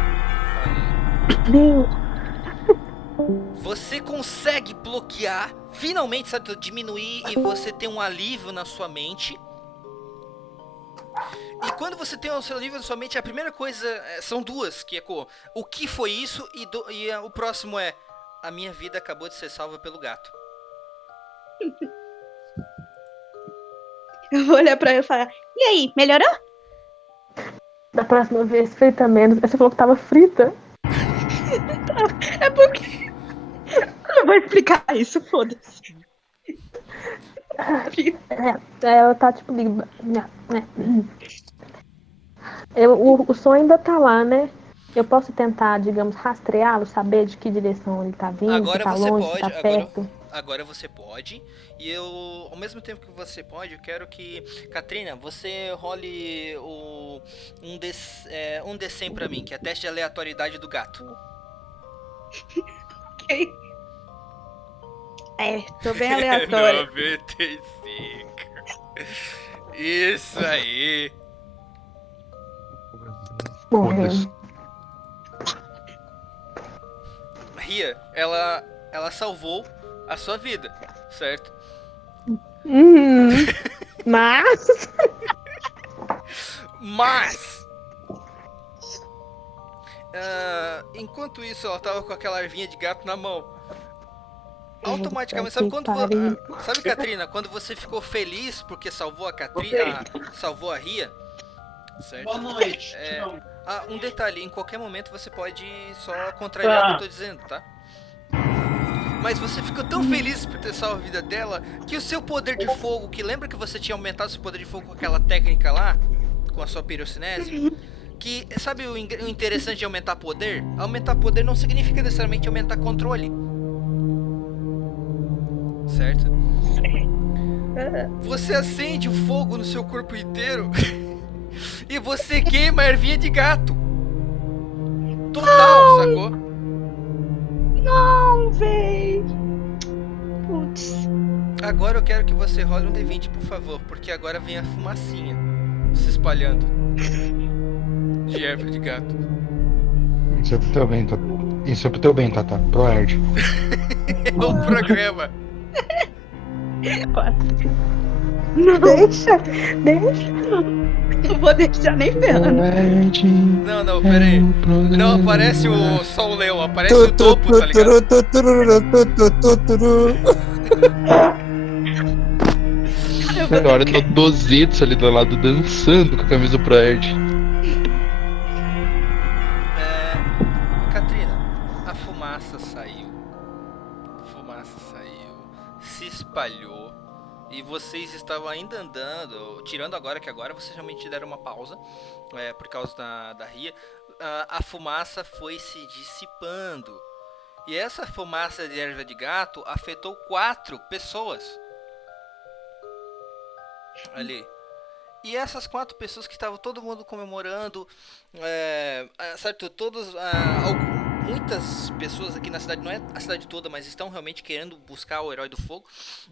Olha aí. Deus. Você consegue bloquear, finalmente, sabe, diminuir e você tem um alívio na sua mente. E quando você tem o seu alívio na sua mente, a primeira coisa são duas que ecoam. O que foi isso? E o próximo é: a minha vida acabou de ser salva pelo gato. Eu vou olhar pra ela e falar: e aí, melhorou? Da próxima vez, frita menos. Você falou que tava frita. É porque. Eu vou explicar isso, foda-se. Ela tá tipo. O som ainda tá lá, né? Eu posso tentar, digamos, rastreá-lo, saber de que direção ele tá vindo, Agora se tá você longe, pode, se tá perto. Agora você pode. E eu, ao mesmo tempo que você pode, eu quero que, Katrina, você role um D100 pra mim, que é teste de aleatoriedade do gato. Ok. Tô bem aleatório. 95. Isso aí. Morrendo. Ria, ela salvou a sua vida, certo? Mas. Enquanto isso, ela tava com aquela ervinha de gato na mão. Automaticamente, Puta sabe que quando pariu. sabe, Katrina, quando você ficou feliz porque salvou a Katrina, salvou a Ria, certo? Boa noite. Um detalhe, em qualquer momento você pode só contrariar o que eu tô dizendo, tá? Mas você ficou tão feliz por ter salvo a vida dela que o seu poder de fogo, que lembra que você tinha aumentado seu poder de fogo com aquela técnica lá, com a sua pirocinese? Que, sabe o interessante de aumentar poder? Aumentar poder não significa necessariamente aumentar controle. Certo? Você acende o fogo no seu corpo inteiro e você queima a ervinha de gato. Total, sacou? Não, véi. Putz. Agora eu quero que você role um D20, por favor, porque agora vem a fumacinha se espalhando de erva de gato. Isso é pro teu bem, Tata. Isso é pro teu bem, Tata. Pro Erd. É o programa. Deixa. Não vou deixar nem ferrando. Não, pera aí. Não aparece só o leão, aparece o topo, tá ligado? Agora eu tô 200 ali do lado dançando com a camisa pro Erd. Katrina, a fumaça saiu, se espalhou e vocês estavam ainda andando, tirando agora que agora vocês realmente deram uma pausa por causa da Ria. A fumaça foi se dissipando e essa fumaça de erva de gato afetou 4 pessoas ali. E essas 4 pessoas que estavam todo mundo comemorando, certo? Muitas pessoas aqui na cidade, não é a cidade toda, mas estão realmente querendo buscar o Herói do Fogo.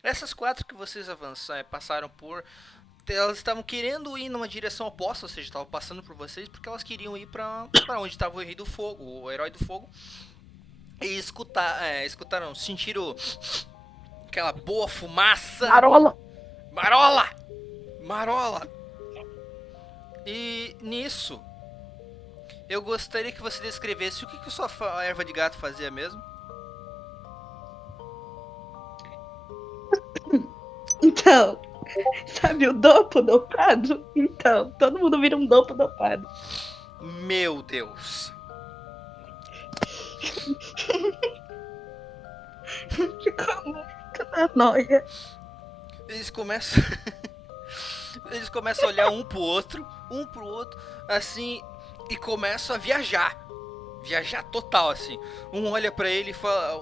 Essas 4 que vocês passaram por, elas estavam querendo ir numa direção oposta, ou seja, estavam passando por vocês, porque elas queriam ir para onde estava o Rei do Fogo, o Herói do Fogo, e escutaram, sentiram aquela boa fumaça. Marola! E nisso, eu gostaria que você descrevesse o que sua erva de gato fazia mesmo. Então, sabe o dopo dopado? Então, todo mundo vira um dopo dopado. Meu Deus! Ficou muito na noia. Eles começam. Eles começam a olhar um pro outro, assim, e começam a viajar. Viajar total, assim. Um olha pra ele e fala.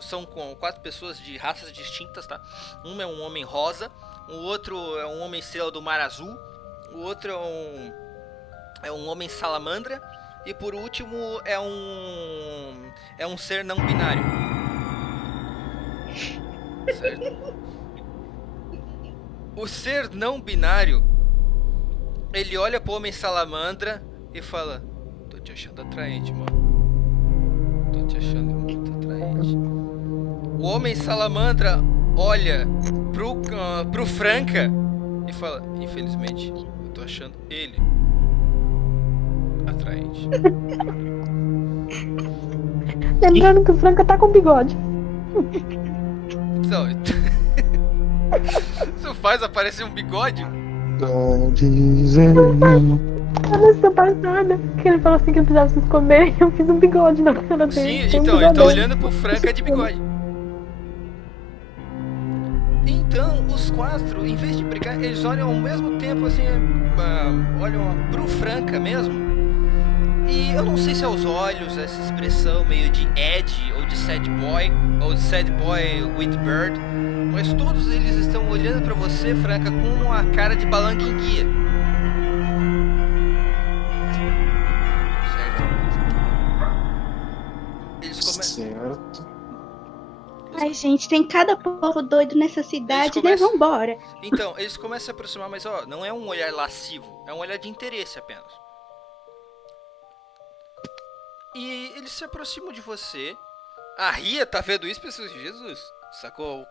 São 4 pessoas de raças distintas, tá? Um é um homem rosa, o outro é um homem estrela do mar azul, o outro é um homem salamandra, e por último é um ser não binário. Certo? O ser não binário, ele olha pro homem salamandra e fala: tô te achando atraente, mano. Tô te achando muito atraente. O homem salamandra olha pro Franca e fala: infelizmente, eu tô achando ele atraente. Lembrando que o Franca tá com bigode. Então, isso faz aparecer um bigode? Olha essa passada. Que ele falou assim que ele precisava se esconder. Eu fiz um bigode na cara dele. Sim, Tem um então, ele tá bigodão. olhando pro Franca de bigode. Então, os 4, em vez de brigar, eles olham ao mesmo tempo, assim, olham pro Franca mesmo. E eu não sei se é os olhos, essa expressão meio de Ed, ou de Sad Boy, ou de Sad Boy with Bird, mas todos eles estão olhando pra você, Franca, com uma cara de balanguinguia. Certo? Eles começam... Certo. Ai, gente, tem cada povo doido nessa cidade, né? começam- Vambora. Então, eles começam a se aproximar, mas ó, não é um olhar lascivo, é um olhar de interesse apenas. E eles se aproximam de você. A Ria tá vendo isso e pensa: Jesus, sacou?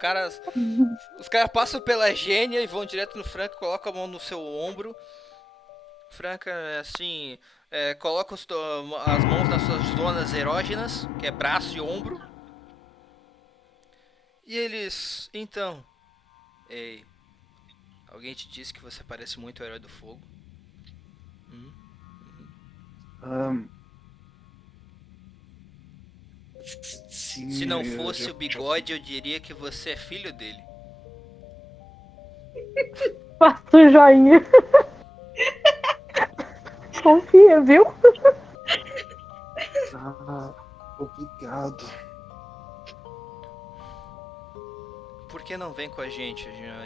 Os caras passam pela gênia e vão direto no Franca, colocam a mão no seu ombro. Franca, assim, coloca as mãos nas suas zonas erógenas, que é braço e ombro. E eles, então, ei, alguém te disse que você parece muito o Herói do Fogo? Sim, Se não eu fosse já- o bigode, eu diria que você é filho dele. Faça um joinha. Confia, viu? Obrigado. Por que não vem com a gente? A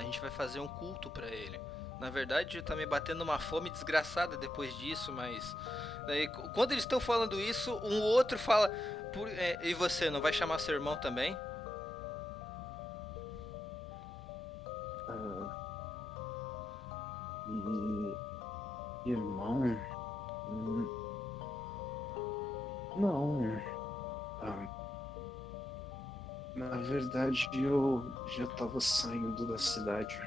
gente vai fazer um culto pra ele. Na verdade, tá me batendo uma fome desgraçada depois disso, mas... Daí, quando eles estão falando isso, um outro fala... e você, não vai chamar seu irmão também? Irmão? Não. Na verdade, eu já tava saindo da cidade.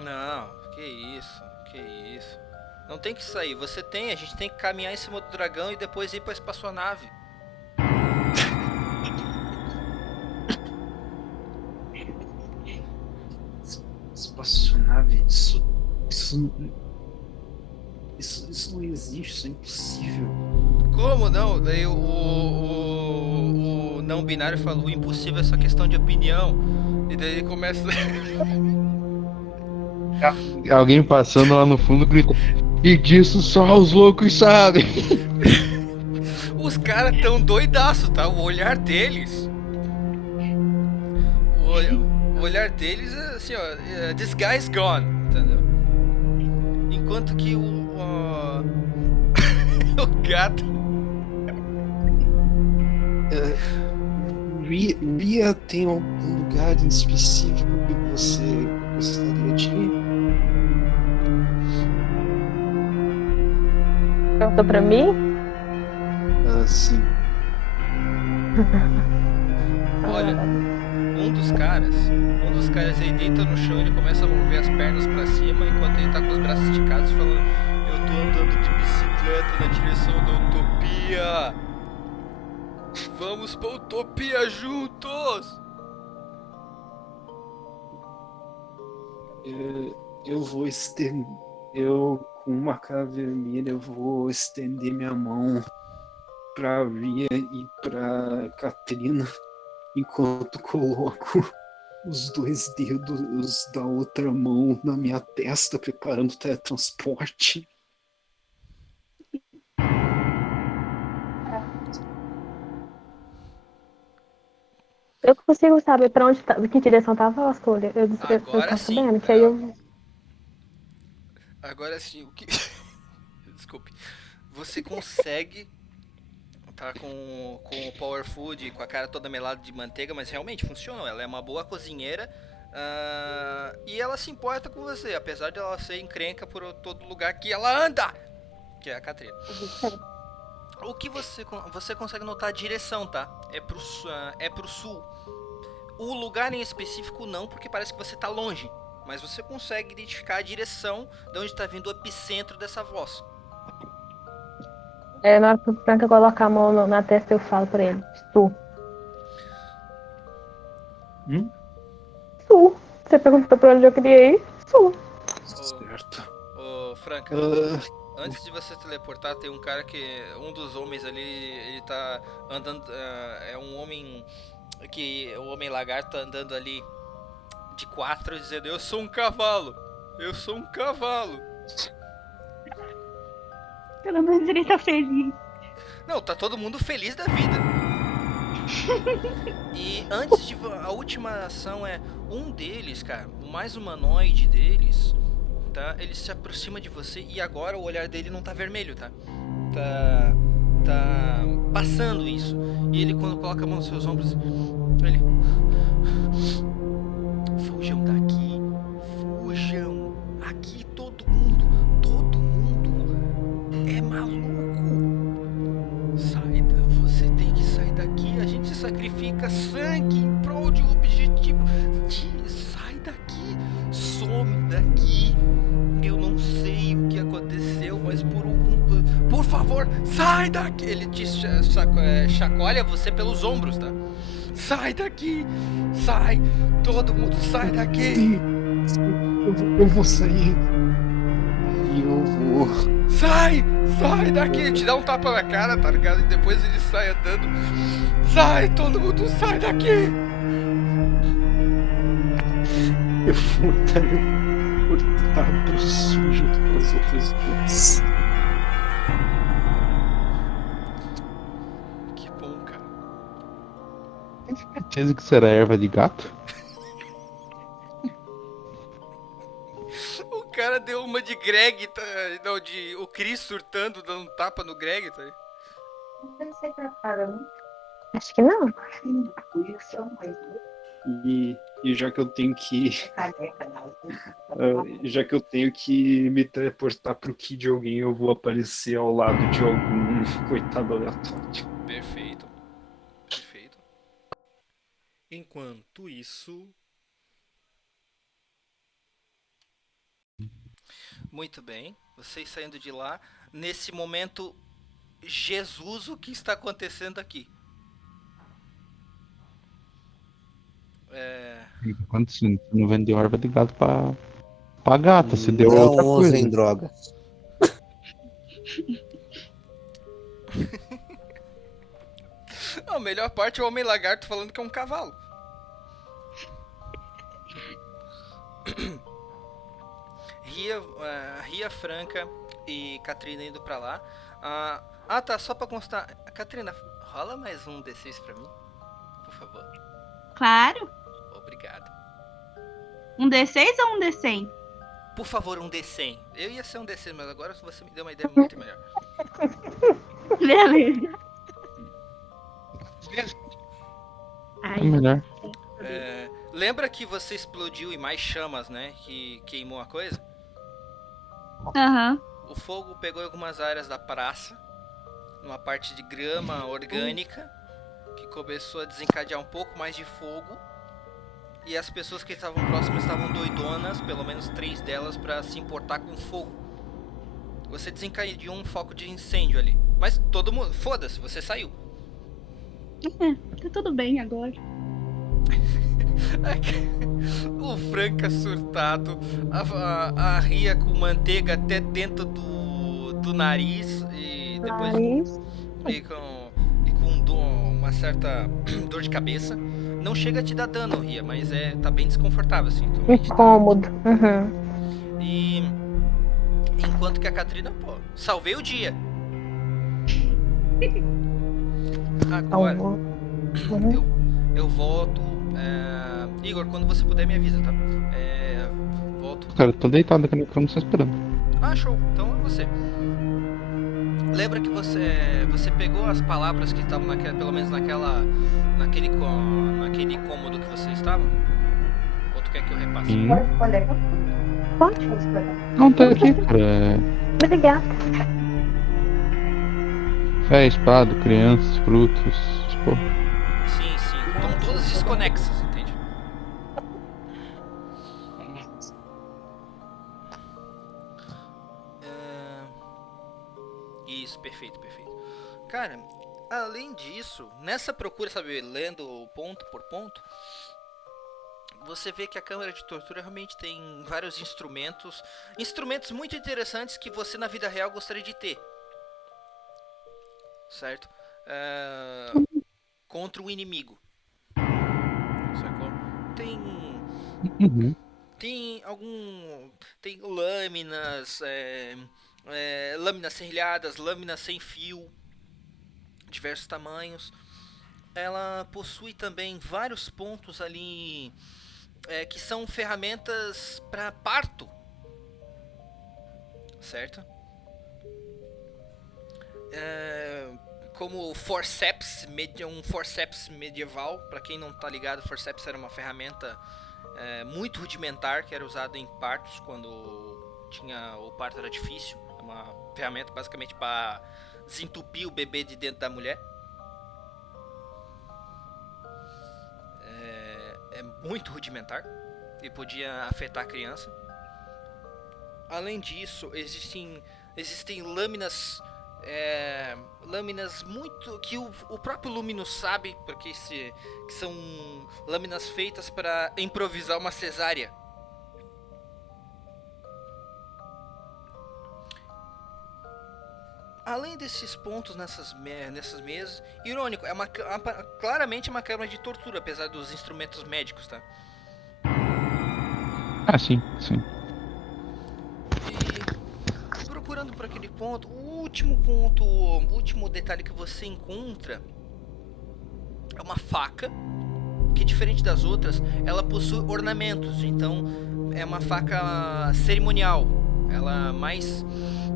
Não, que isso. Não tem que sair, a gente tem que caminhar em cima do dragão e depois ir pra espaçonave. Espaçonave, isso não existe, isso é impossível. Como não? Daí o não binário falou: o impossível é só questão de opinião. E daí ele começa... Alguém passando lá no fundo grita: e disso só os loucos sabem. Os caras tão doidaço, tá? O olhar deles... O olhar deles é assim, ó... This guy's gone, entendeu? Enquanto que o gato... Ria, tem algum lugar em específico que você gostaria de ir? Perguntou pra mim? Sim. Olha, um dos caras aí deita no chão, ele começa a mover as pernas pra cima enquanto ele tá com os braços esticados falando: eu tô andando de bicicleta na direção da utopia. Vamos pra utopia juntos. Eu vou estender. Eu, com uma cara vermelha, eu vou estender minha mão pra Ria e pra Katrina enquanto coloco os 2 dedos da outra mão na minha testa, preparando o teletransporte. Eu consigo saber pra onde tá, que direção tava a escolha. Eu Agora tô sim. sabendo que aí eu. Agora sim, o que. Desculpe. Você consegue. Tá com o Power Food, com a cara toda melada de manteiga, mas realmente funcionou. Ela é uma boa cozinheira. E ela se importa com você, apesar de ela ser encrenca por todo lugar que ela anda. Que é a Catrina. O que você consegue notar a direção, tá? É pro sul. O lugar em específico não, porque parece que você tá longe. Mas você consegue identificar a direção de onde tá vindo o epicentro dessa voz. Na hora que o Franca coloca a mão na testa, eu falo pra ele. Sul. Sul. Você perguntou pra onde eu queria ir? Sul. Certo. Ô, Franca, antes de você teleportar, tem um cara que... Um dos homens ali, ele tá andando... é um homem... O homem lagarto tá andando ali de 4, dizendo: eu sou um cavalo. Eu sou um cavalo. Pelo menos ele tá feliz. Não, tá todo mundo feliz da vida. E antes de... A última ação é... Um deles, cara, o mais humanoide deles, tá? Ele se aproxima de você e agora o olhar dele não tá vermelho, tá? Tá passando isso. E ele, quando coloca a mão nos seus ombros, ele... Fujam daqui. Fujam. Aqui todo mundo é maluco. Você tem que sair daqui. A gente sacrifica sangue em prol de um objetivo. Sai daqui. Some daqui. Eu não sei o que aconteceu, mas por favor, sai daqui. Ele te chacoalha você pelos ombros, tá? Sai daqui. Sai. Todo mundo sai daqui. Eu vou sair. E eu vou... Sai daqui, ele te dá um tapa na cara, tá ligado? E depois ele sai andando. Sai, todo mundo sai daqui. Eu vou teleportar pro sul junto com as outras duas. Que bom, cara. Certeza que será erva de gato? O cara deu uma de Greg, tá? Não, de o Chris surtando, dando um tapa no Greg, tá? Acho que não. E já que eu tenho que... já que eu tenho que me teleportar pro Ki de alguém, eu vou aparecer ao lado de algum coitado aleatório. Perfeito. Enquanto isso... Muito bem, vocês saindo de lá. Nesse momento, Jesus, o que está acontecendo aqui? Quando você não vendeu erva de gato pra gata, se deu Não outra coisa. usem drogas. A melhor parte é o Homem Lagarto falando que é um cavalo. Ria, Franca e Catrina indo pra lá. Tá, só pra constar. Catrina, rola mais um D6 pra mim, por favor. Claro. Obrigado. Um D6 ou um D100? Por favor, um D100. Eu ia ser um D100, mas agora você me deu uma ideia muito melhor. Beleza. É melhor. Lembra que você explodiu e mais chamas, né? Que queimou a coisa? Aham. O fogo pegou em algumas áreas da praça, numa parte de grama orgânica, que começou a desencadear um pouco mais de fogo. E as pessoas que estavam próximas estavam doidonas, pelo menos 3 delas, pra se importar com fogo. Você desencadeou um foco de incêndio ali. Mas todo mundo... Foda-se, você saiu. Tá tudo bem agora. O Franca surtado, a Ria com manteiga até dentro do nariz e depois e com uma certa dor de cabeça. Não chega a te dar dano, Ria, mas tá bem desconfortável, assim. tua mente tá- Incômodo. Uhum. E enquanto que a Catrina, pô, salvei o dia. Agora, eu volto. Igor, quando você puder, me avisa, tá? Volto. Cara, eu tô deitado aqui na cama só esperando. Ah, show. Então é você. Lembra que você pegou as palavras que estavam pelo menos naquele cômodo que você estava? Ou tu quer que eu repasse? Sim. Pode? Não, tá aqui, cara. Obrigada. Fé, espada, crianças, frutos. Pô. Sim, sim. Estão todas desconexas, entende? Isso, perfeito, perfeito. Cara, além disso, nessa procura, sabe, lendo ponto por ponto, você vê que a câmara de tortura realmente tem vários instrumentos muito interessantes que você na vida real gostaria de ter. Certo? Contra o inimigo. Sacou? Uhum. Tem lâminas, lâminas serrilhadas, lâminas sem fio, diversos tamanhos. Ela possui também vários pontos ali que são ferramentas para parto, certo? Como o forceps, um forceps medieval. Para quem não tá ligado, forceps era uma ferramenta muito rudimentar que era usada em partos quando o parto era difícil. É uma ferramenta basicamente para desentupir o bebê de dentro da mulher. É muito rudimentar e podia afetar a criança. Além disso, existem lâminas muito que o próprio Luminous sabe, porque que são lâminas feitas para improvisar uma cesárea. Além desses pontos nessas mesas, irônico, claramente uma câmara de tortura, apesar dos instrumentos médicos, tá? Ah, sim, sim. E procurando por aquele ponto, o último detalhe que você encontra é uma faca, que diferente das outras, ela possui ornamentos, então é uma faca cerimonial. Ela mais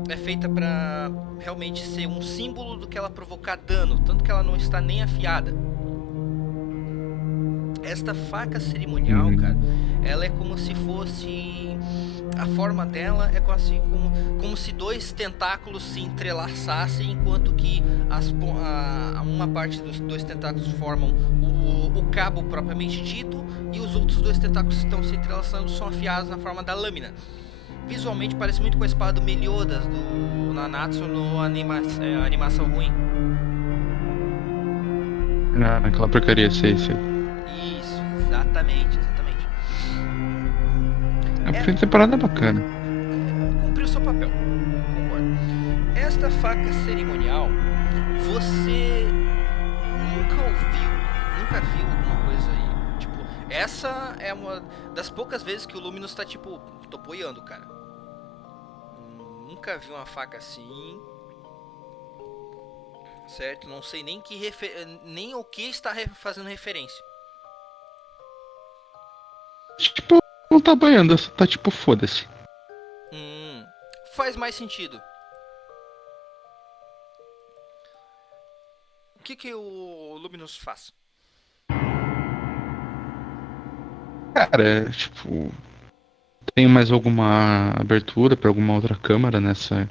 é feita para realmente ser um símbolo do que ela provocar dano, tanto que ela não está nem afiada. Esta faca cerimonial, cara, ela é como se fosse... A forma dela é quase como se dois tentáculos se entrelaçassem, enquanto que uma parte dos dois tentáculos formam o cabo propriamente dito, e os outros dois tentáculos que estão se entrelaçando são afiados na forma da lâmina. Visualmente parece muito com a espada do Meliodas do Nanatsu no animação ruim. Ah, aquela porcaria, sei. Isso, exatamente. A primeira temporada é bacana. Cumpriu seu papel, concordo. Esta faca cerimonial, você nunca viu alguma coisa aí. Tipo, essa é uma das poucas vezes que o Luminous tá tipo, tô boiando, cara. Nunca vi uma faca assim. Certo? Não sei nem nem o que está fazendo referência. Tipo, não tá banhando, só tá tipo, foda-se. Faz mais sentido. O que o Luminous faz? Cara, tipo... Tem mais alguma abertura pra alguma outra câmara nessa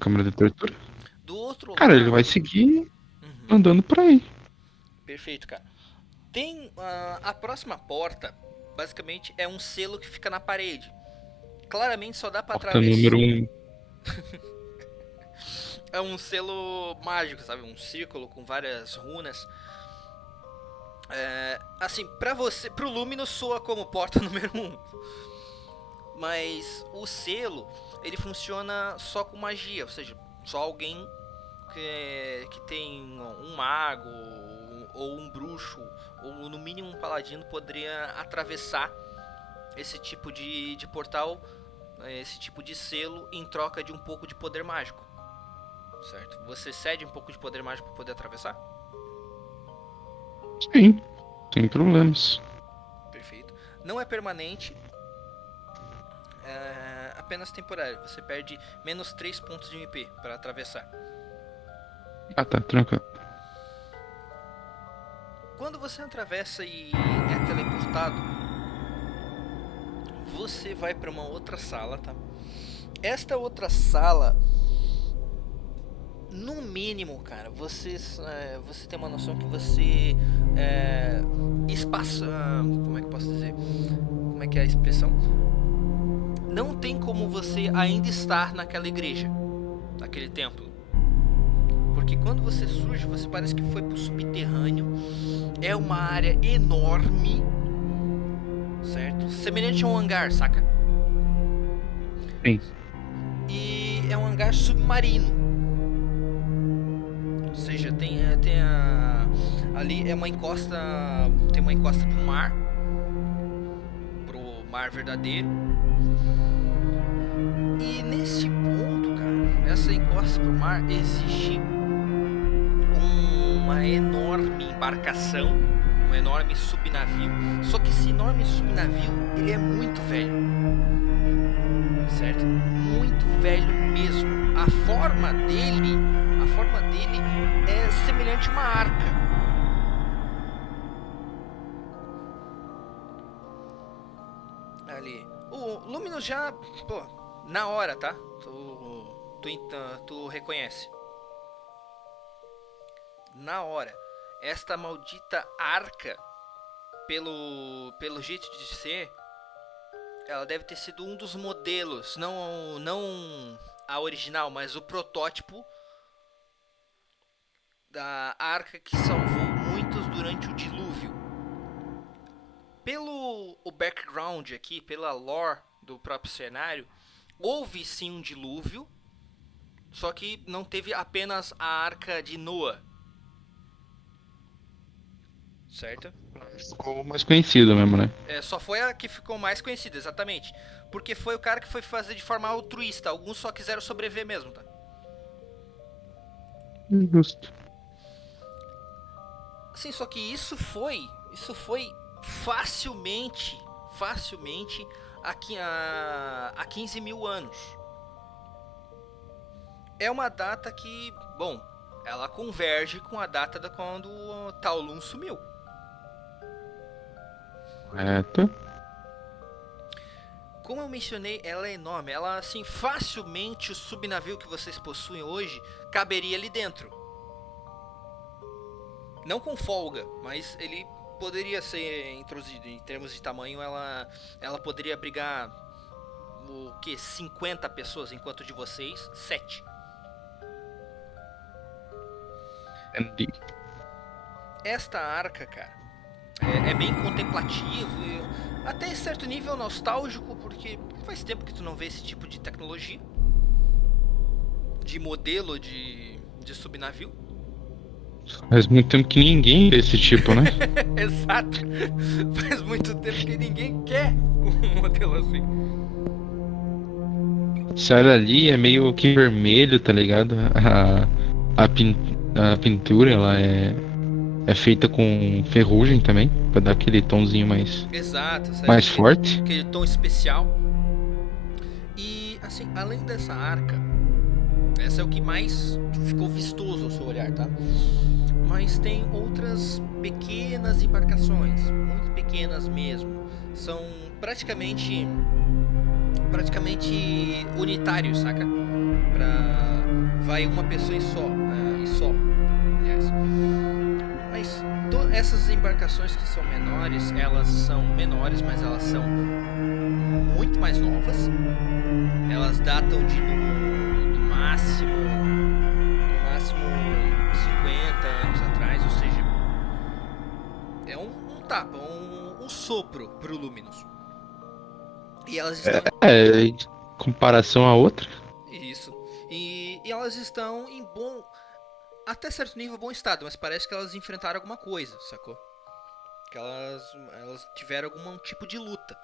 câmara de tortura? Do outro Cara, lado... ele vai seguir andando por aí. Perfeito, cara. Tem a próxima porta, basicamente é um selo que fica na parede. Claramente só dá pra Porta atravessar. número 1. É um selo mágico, sabe? Um círculo com várias runas. Assim, pro Luminous soa como porta número 1. Mas o selo, ele funciona só com magia, ou seja, só alguém que tem um mago ou um bruxo, ou no mínimo um paladino poderia atravessar esse tipo de portal, esse tipo de selo, em troca de um pouco de poder mágico. Certo? Você cede um pouco de poder mágico para poder atravessar? Sim, sem problemas. Perfeito. Não é permanente, é apenas temporário. Você perde menos 3 pontos de MP para atravessar. Ah, tá, tranquilo. Quando você atravessa e é teleportado, você vai para uma outra sala, tá? Esta outra sala, no mínimo, cara, você tem uma noção que você espaço, como é que eu posso dizer? Como é que é a expressão? Não tem como você ainda estar naquela igreja, naquele templo. Porque quando você surge, você parece que foi pro subterrâneo. É uma área enorme, certo? Semelhante a um hangar, saca? Sim. E é um hangar submarino. Ou seja, ali é uma encosta, tem uma encosta pro mar verdadeiro. E nesse ponto, cara, essa encosta pro mar, existe uma enorme embarcação, um enorme subnavio. Só que esse enorme subnavio, ele é muito velho, certo? Muito velho mesmo. A forma dele é semelhante a uma arca. Ali, o Luminous já, pô, na hora, tá? Tu reconhece. Na hora. Esta maldita arca, pelo jeito de ser, ela deve ter sido um dos modelos, não a original, mas o protótipo da arca que salvou muitos durante o dilúvio. Pelo o background aqui, pela lore do próprio cenário, houve sim um dilúvio, só que não teve apenas a arca de Noah. Certo? Ficou mais conhecido mesmo, né? Só foi a que ficou mais conhecida, exatamente. Porque foi o cara que foi fazer de forma altruísta. Alguns só quiseram sobreviver mesmo, tá? Justo. Sim, só que isso foi facilmente há 15 mil anos. É uma data que, bom, ela converge com a data da quando o Taolun sumiu. Correto. Como eu mencionei, ela é enorme. Ela, assim, facilmente o subnavio que vocês possuem hoje caberia ali dentro. Não com folga, mas ele poderia ser introduzido. Em termos de tamanho, ela poderia abrigar o que? 50 pessoas, enquanto de vocês, 7. Entendi. Esta arca, cara, é bem contemplativo e até certo nível nostálgico, porque faz tempo que tu não vê esse tipo de tecnologia, de modelo de subnavio. Faz muito tempo que ninguém vê esse tipo, né? Exato. Faz muito tempo que ninguém quer um modelo assim. Esse olha ali é meio que vermelho, tá ligado? A pintura, ela é feita com ferrugem também, pra dar aquele tomzinho mais Exato, sabe? mais forte. Aquele tom especial. E assim, além dessa arca, essa é o que mais ficou vistoso ao seu olhar, tá? Mas tem outras pequenas embarcações, muito pequenas mesmo. São praticamente unitários, saca? Vai uma pessoa e só, aliás. Mas essas embarcações que são menores, elas são menores, mas elas são muito mais novas. Elas datam de no máximo 50 anos atrás, ou seja, é um tapa, um sopro pro Luminous. E elas estão... Em comparação a outra. Isso. E elas estão em até certo nível bom estado, mas parece que elas enfrentaram alguma coisa, sacou? Que elas tiveram algum tipo de luta.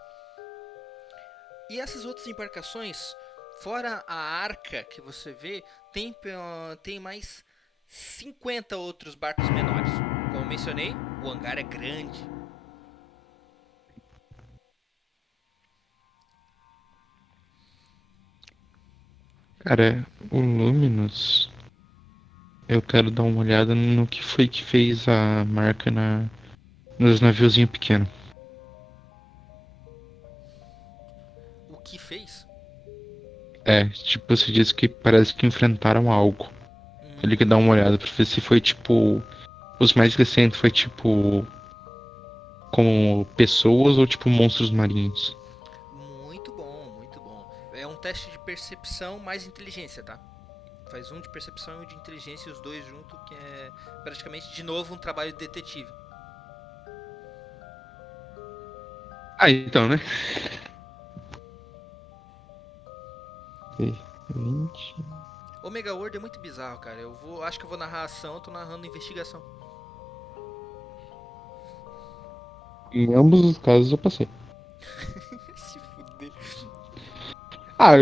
E essas outras embarcações, fora a arca que você vê, tem mais 50 outros barcos menores. Como eu mencionei, o hangar é grande. Cara, o Luminous, eu quero dar uma olhada no que foi que fez a marca nos naviozinhos pequenos. O que fez? É, tipo, você disse que parece que enfrentaram algo. Ele quer dar uma olhada pra ver se foi tipo. Os mais recentes foi tipo. Como pessoas ou tipo monstros marinhos. Muito bom, muito bom. É um teste de percepção mais inteligência, tá? Faz um de percepção e um de inteligência e os dois juntos, que é praticamente de novo um trabalho de detetive. Ah, então, né? 20. Omega World é muito bizarro, cara. Acho que eu vou narrar ação, eu tô narrando investigação. Em ambos os casos eu passei. Se fuder. Ah,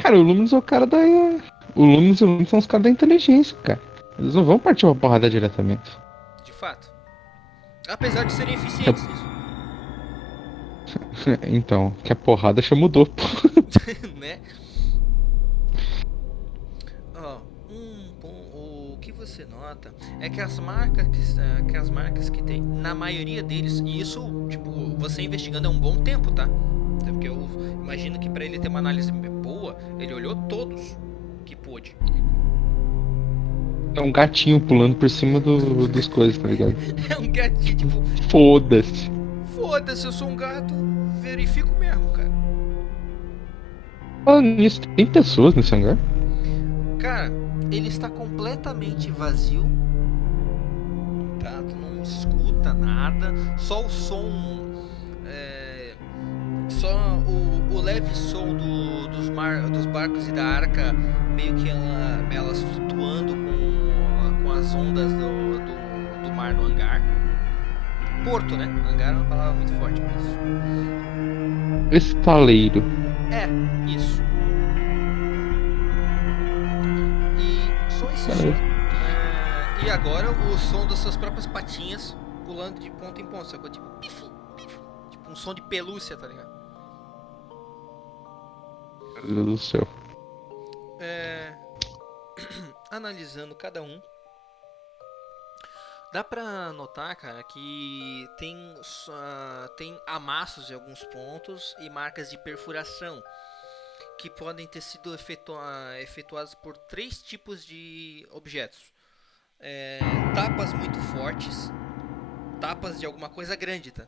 cara, o Luminous é o cara da. O Luminous e o Luminous são os caras da inteligência, cara. Eles não vão partir uma porrada diretamente. De fato. Apesar de serem eficientes nisso. Então, que a porrada chama o duplo. Né? Ó, o que você nota é que as marcas que tem, na maioria deles, e isso, tipo, você investigando é um bom tempo, tá? Porque eu imagino que pra ele ter uma análise boa, ele olhou todos que pôde. É um gatinho pulando por cima dos coisas, tá ligado? É um gatinho, tipo, Foda-se. foda-se, eu sou um gato, verifico mesmo, cara. Falando nisso, tem pessoas nesse hangar? Cara, ele está completamente vazio, tá? Tu não escuta nada, só o som, só o leve som dos barcos e da arca, meio que elas flutuando com as ondas do mar no hangar. Porto, né? Hangar é uma palavra muito forte, mas... Estaleiro. É, isso. E só esse som. Beleza. E agora o som das suas próprias patinhas pulando de ponta em ponta, sacou? Tipo, pif, pif. Tipo um som de pelúcia, tá ligado? Meu Deus do céu. Analisando cada um, dá pra notar, cara, que tem amassos em alguns pontos e marcas de perfuração que podem ter sido efetuadas por 3 tipos de objetos. Tapas muito fortes, tapas de alguma coisa grande, tá?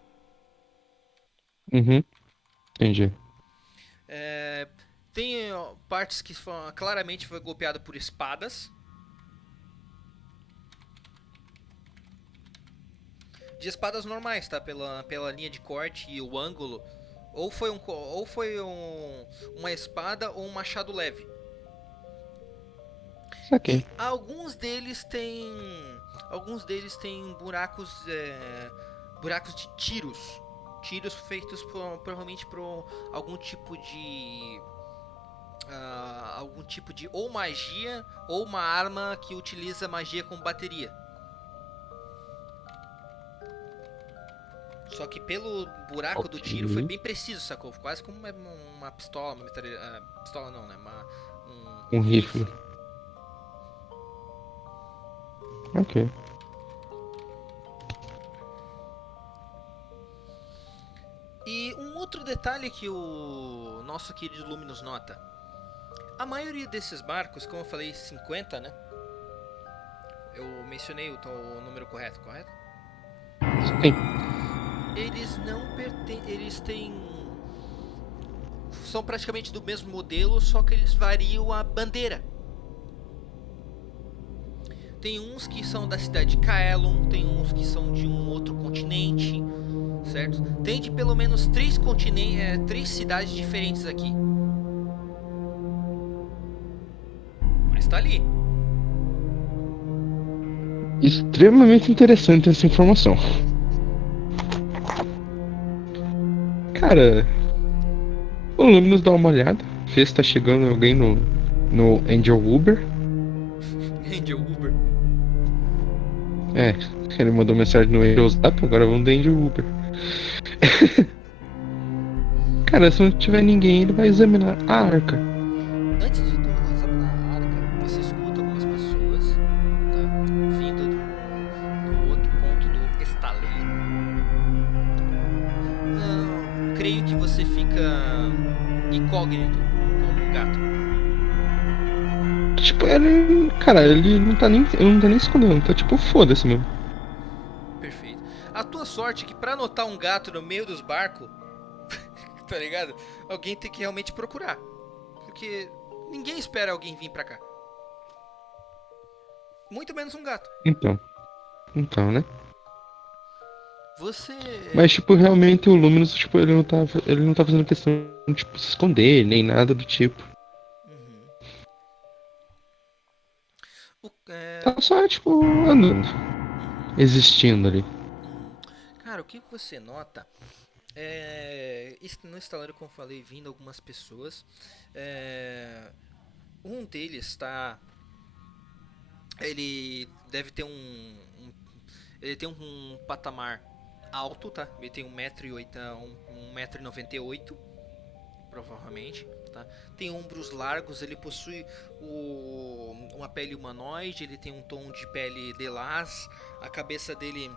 Uhum. Entendi. Tem partes que claramente foi golpeado por espadas. De espadas normais, tá? Pela linha de corte e o ângulo. Ou foi uma espada ou um machado leve. Saquei. Alguns deles têm buracos de tiros. Tiros feitos provavelmente por algum tipo de ou magia ou uma arma que utiliza magia com bateria. Só que pelo buraco do tiro foi bem preciso, sacou? Quase como uma pistola, pistola não, né? Um rifle. Ok. E um outro detalhe que o nosso querido Luminous nota. A maioria desses barcos, como eu falei, 50, né? Eu mencionei o número correto? Sim. Eles não são praticamente do mesmo modelo, só que eles variam a bandeira. Tem uns que são da cidade de Kaelon, tem uns que são de um outro continente, certo? Tem de pelo menos 3 cidades diferentes aqui. Mas tá ali. Extremamente interessante essa informação. Cara, o Luminous dá uma olhada. Vê se tá chegando alguém no Angel Uber. Angel Uber. É, ele mandou mensagem no Angel Zap, agora vamos do Angel Uber. Cara, se não tiver ninguém, ele vai examinar a arca. Antes de tu examinar a arca, você escuta algumas pessoas, tá? Vindo do outro ponto do estaleiro. Não, creio que você fica incógnito como um gato. Tipo, ele. Cara, ele não tá nem escondendo, tá tipo, foda-se mesmo. Perfeito. A tua sorte é que pra notar um gato no meio dos barcos, tá ligado? Alguém tem que realmente procurar. Porque ninguém espera alguém vir pra cá. Muito menos um gato. Então, né? Você. Mas, tipo, realmente o Luminous, tipo, ele não tá fazendo questão de, tipo, se esconder, nem nada do tipo. Uhum. Tá só, tipo, andando. Existindo ali. Cara, o que você nota no estaleiro, como eu falei, vindo algumas pessoas. Um deles está. Ele deve ter ele tem um patamar alto, tá? Ele tem 1,98 m, provavelmente, tá? Tem ombros largos, ele possui uma pele humanoide, ele tem um tom de pele lilás, a cabeça dele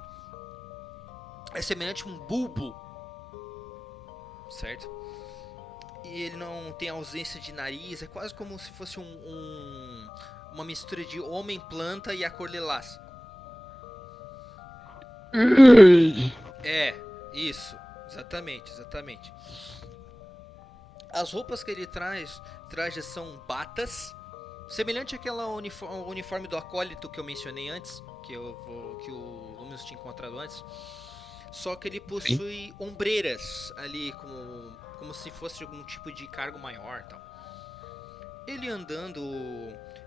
é semelhante a um bulbo, certo? E ele não tem ausência de nariz, é quase como se fosse uma mistura de homem-planta e a cor lilás. É, isso, exatamente. As roupas que ele traz são batas, semelhante àquela uniforme do acólito que eu mencionei antes, que o Luminous tinha encontrado antes. Só que ele possui ombreiras ali, como se fosse algum tipo de cargo maior, tal. Ele andando,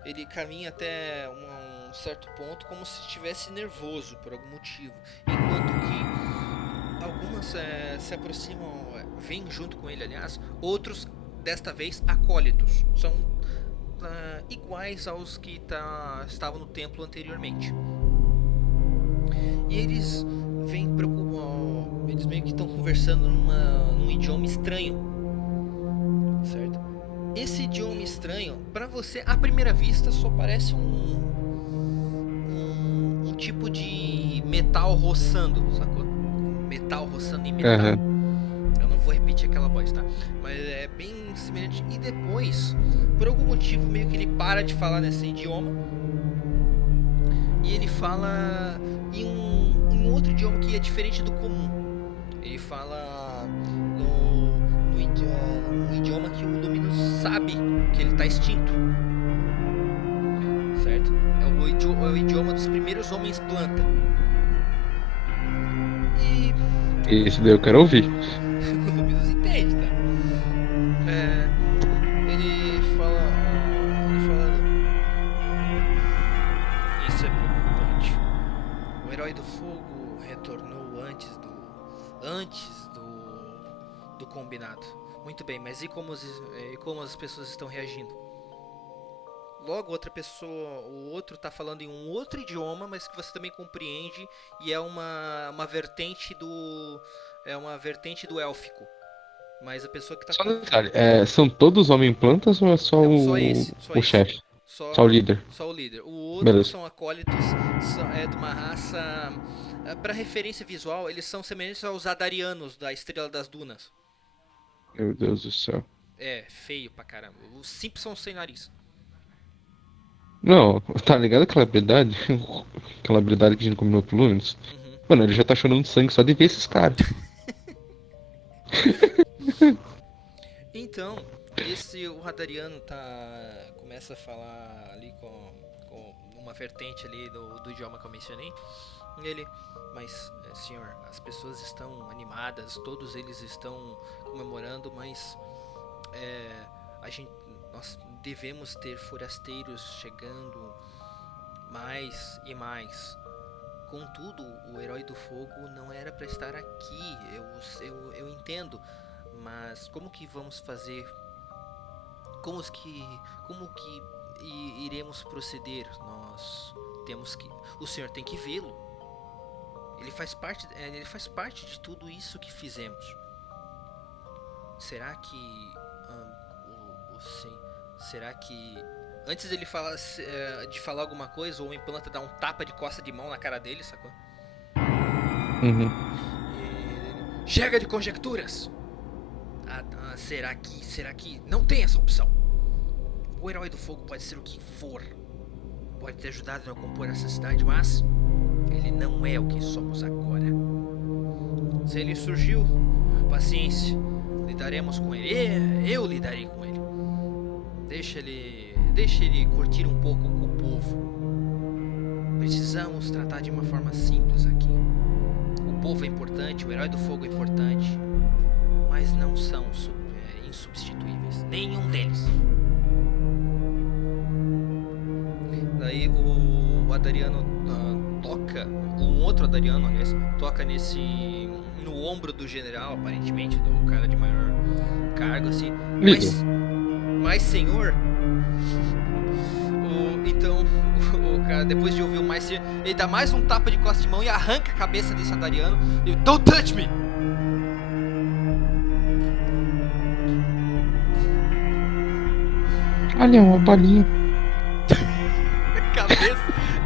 ele caminha até um certo ponto como se estivesse nervoso por algum motivo, enquanto que algumas se aproximam, vêm junto com ele, aliás, outros desta vez acólitos, são iguais aos que estavam no templo anteriormente. E eles eles meio que estão conversando num idioma estranho, certo? Esse idioma estranho, pra você, à primeira vista, só parece um tipo de metal roçando, sacou? Metal roçando em metal. Eu não vou repetir aquela voz, tá? Mas é bem semelhante. E depois, por algum motivo, meio que ele para de falar nesse idioma e ele fala em um outro idioma que é diferente do comum. Ele fala no idioma que o Luminous sabe que ele está extinto, certo? É o idioma dos primeiros homens planta. E Esse daí eu quero ouvir. o Luminous entende, tá? Ele fala. Isso é preocupante. O herói do fogo retornou antes do combinado. Muito bem, mas e como as pessoas estão reagindo? Logo, outra pessoa, o outro está falando em um outro idioma, mas que você também compreende, e é uma vertente do élfico. Mas a pessoa que está Só um detalhe, são todos homem-plantas ou é só o chefe? Só o líder? Só o líder. O outro Beleza. são acólitos, de uma raça. Para referência visual, eles são semelhantes aos Adarianos da Estrela das Dunas. Meu Deus do céu. É, feio pra caramba. Os Simpsons sem nariz. Não, tá ligado aquela habilidade? Aquela habilidade que a gente combinou pro Luminous? Uhum. Mano, ele já tá chorando sangue só de ver esses caras. Então, o Radariano começa a falar ali com uma vertente ali do idioma que eu mencionei. Mas senhor, as pessoas estão animadas, todos eles estão comemorando, mas nós devemos ter forasteiros chegando mais e mais. Contudo, o Herói do Fogo não era pra estar aqui. Eu entendo. Mas como que vamos fazer? Como que iremos proceder? Nós temos que... O senhor tem que vê-lo. Ele faz parte de tudo isso que fizemos. Será que... será que... Antes dele falar, de falar alguma coisa, o Homem-Planta dá um tapa de costa de mão na cara dele, sacou? Uhum. Chega de conjecturas! Será que... Não tem essa opção. O Herói do Fogo pode ser o que for. Pode ter ajudado a compor essa cidade, mas... ele não é o que somos agora. Se ele surgiu, paciência. Lidaremos com ele. Eu lidarei com ele. Deixa ele curtir um pouco com o povo. Precisamos tratar de uma forma simples aqui. O povo é importante, o Herói do Fogo é importante, mas não são insubstituíveis. Nenhum deles. Daí o Adariano toca, um outro Adariano, aliás, toca no ombro do general, aparentemente, do cara de maior cargo, assim. Mas senhor, então o cara, depois de ouvir o mais senhor, ele dá mais um tapa de costa de mão e arranca a cabeça desse Adariano. E don't touch me! Olha, uma balinha.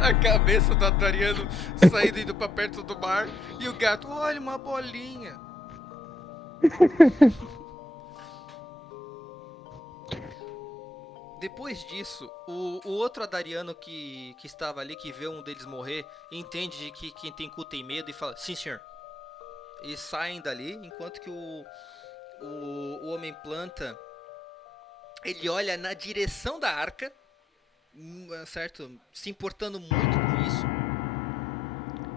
A cabeça do Adariano saindo indo pra perto do mar. E o gato, olha, uma bolinha. Depois disso, o outro Adariano que estava ali, que vê um deles morrer, entende que quem tem cu tem medo e fala, sim senhor. E saem dali, enquanto que o Homem-Planta, ele olha na direção da arca, certo? Se importando muito com isso.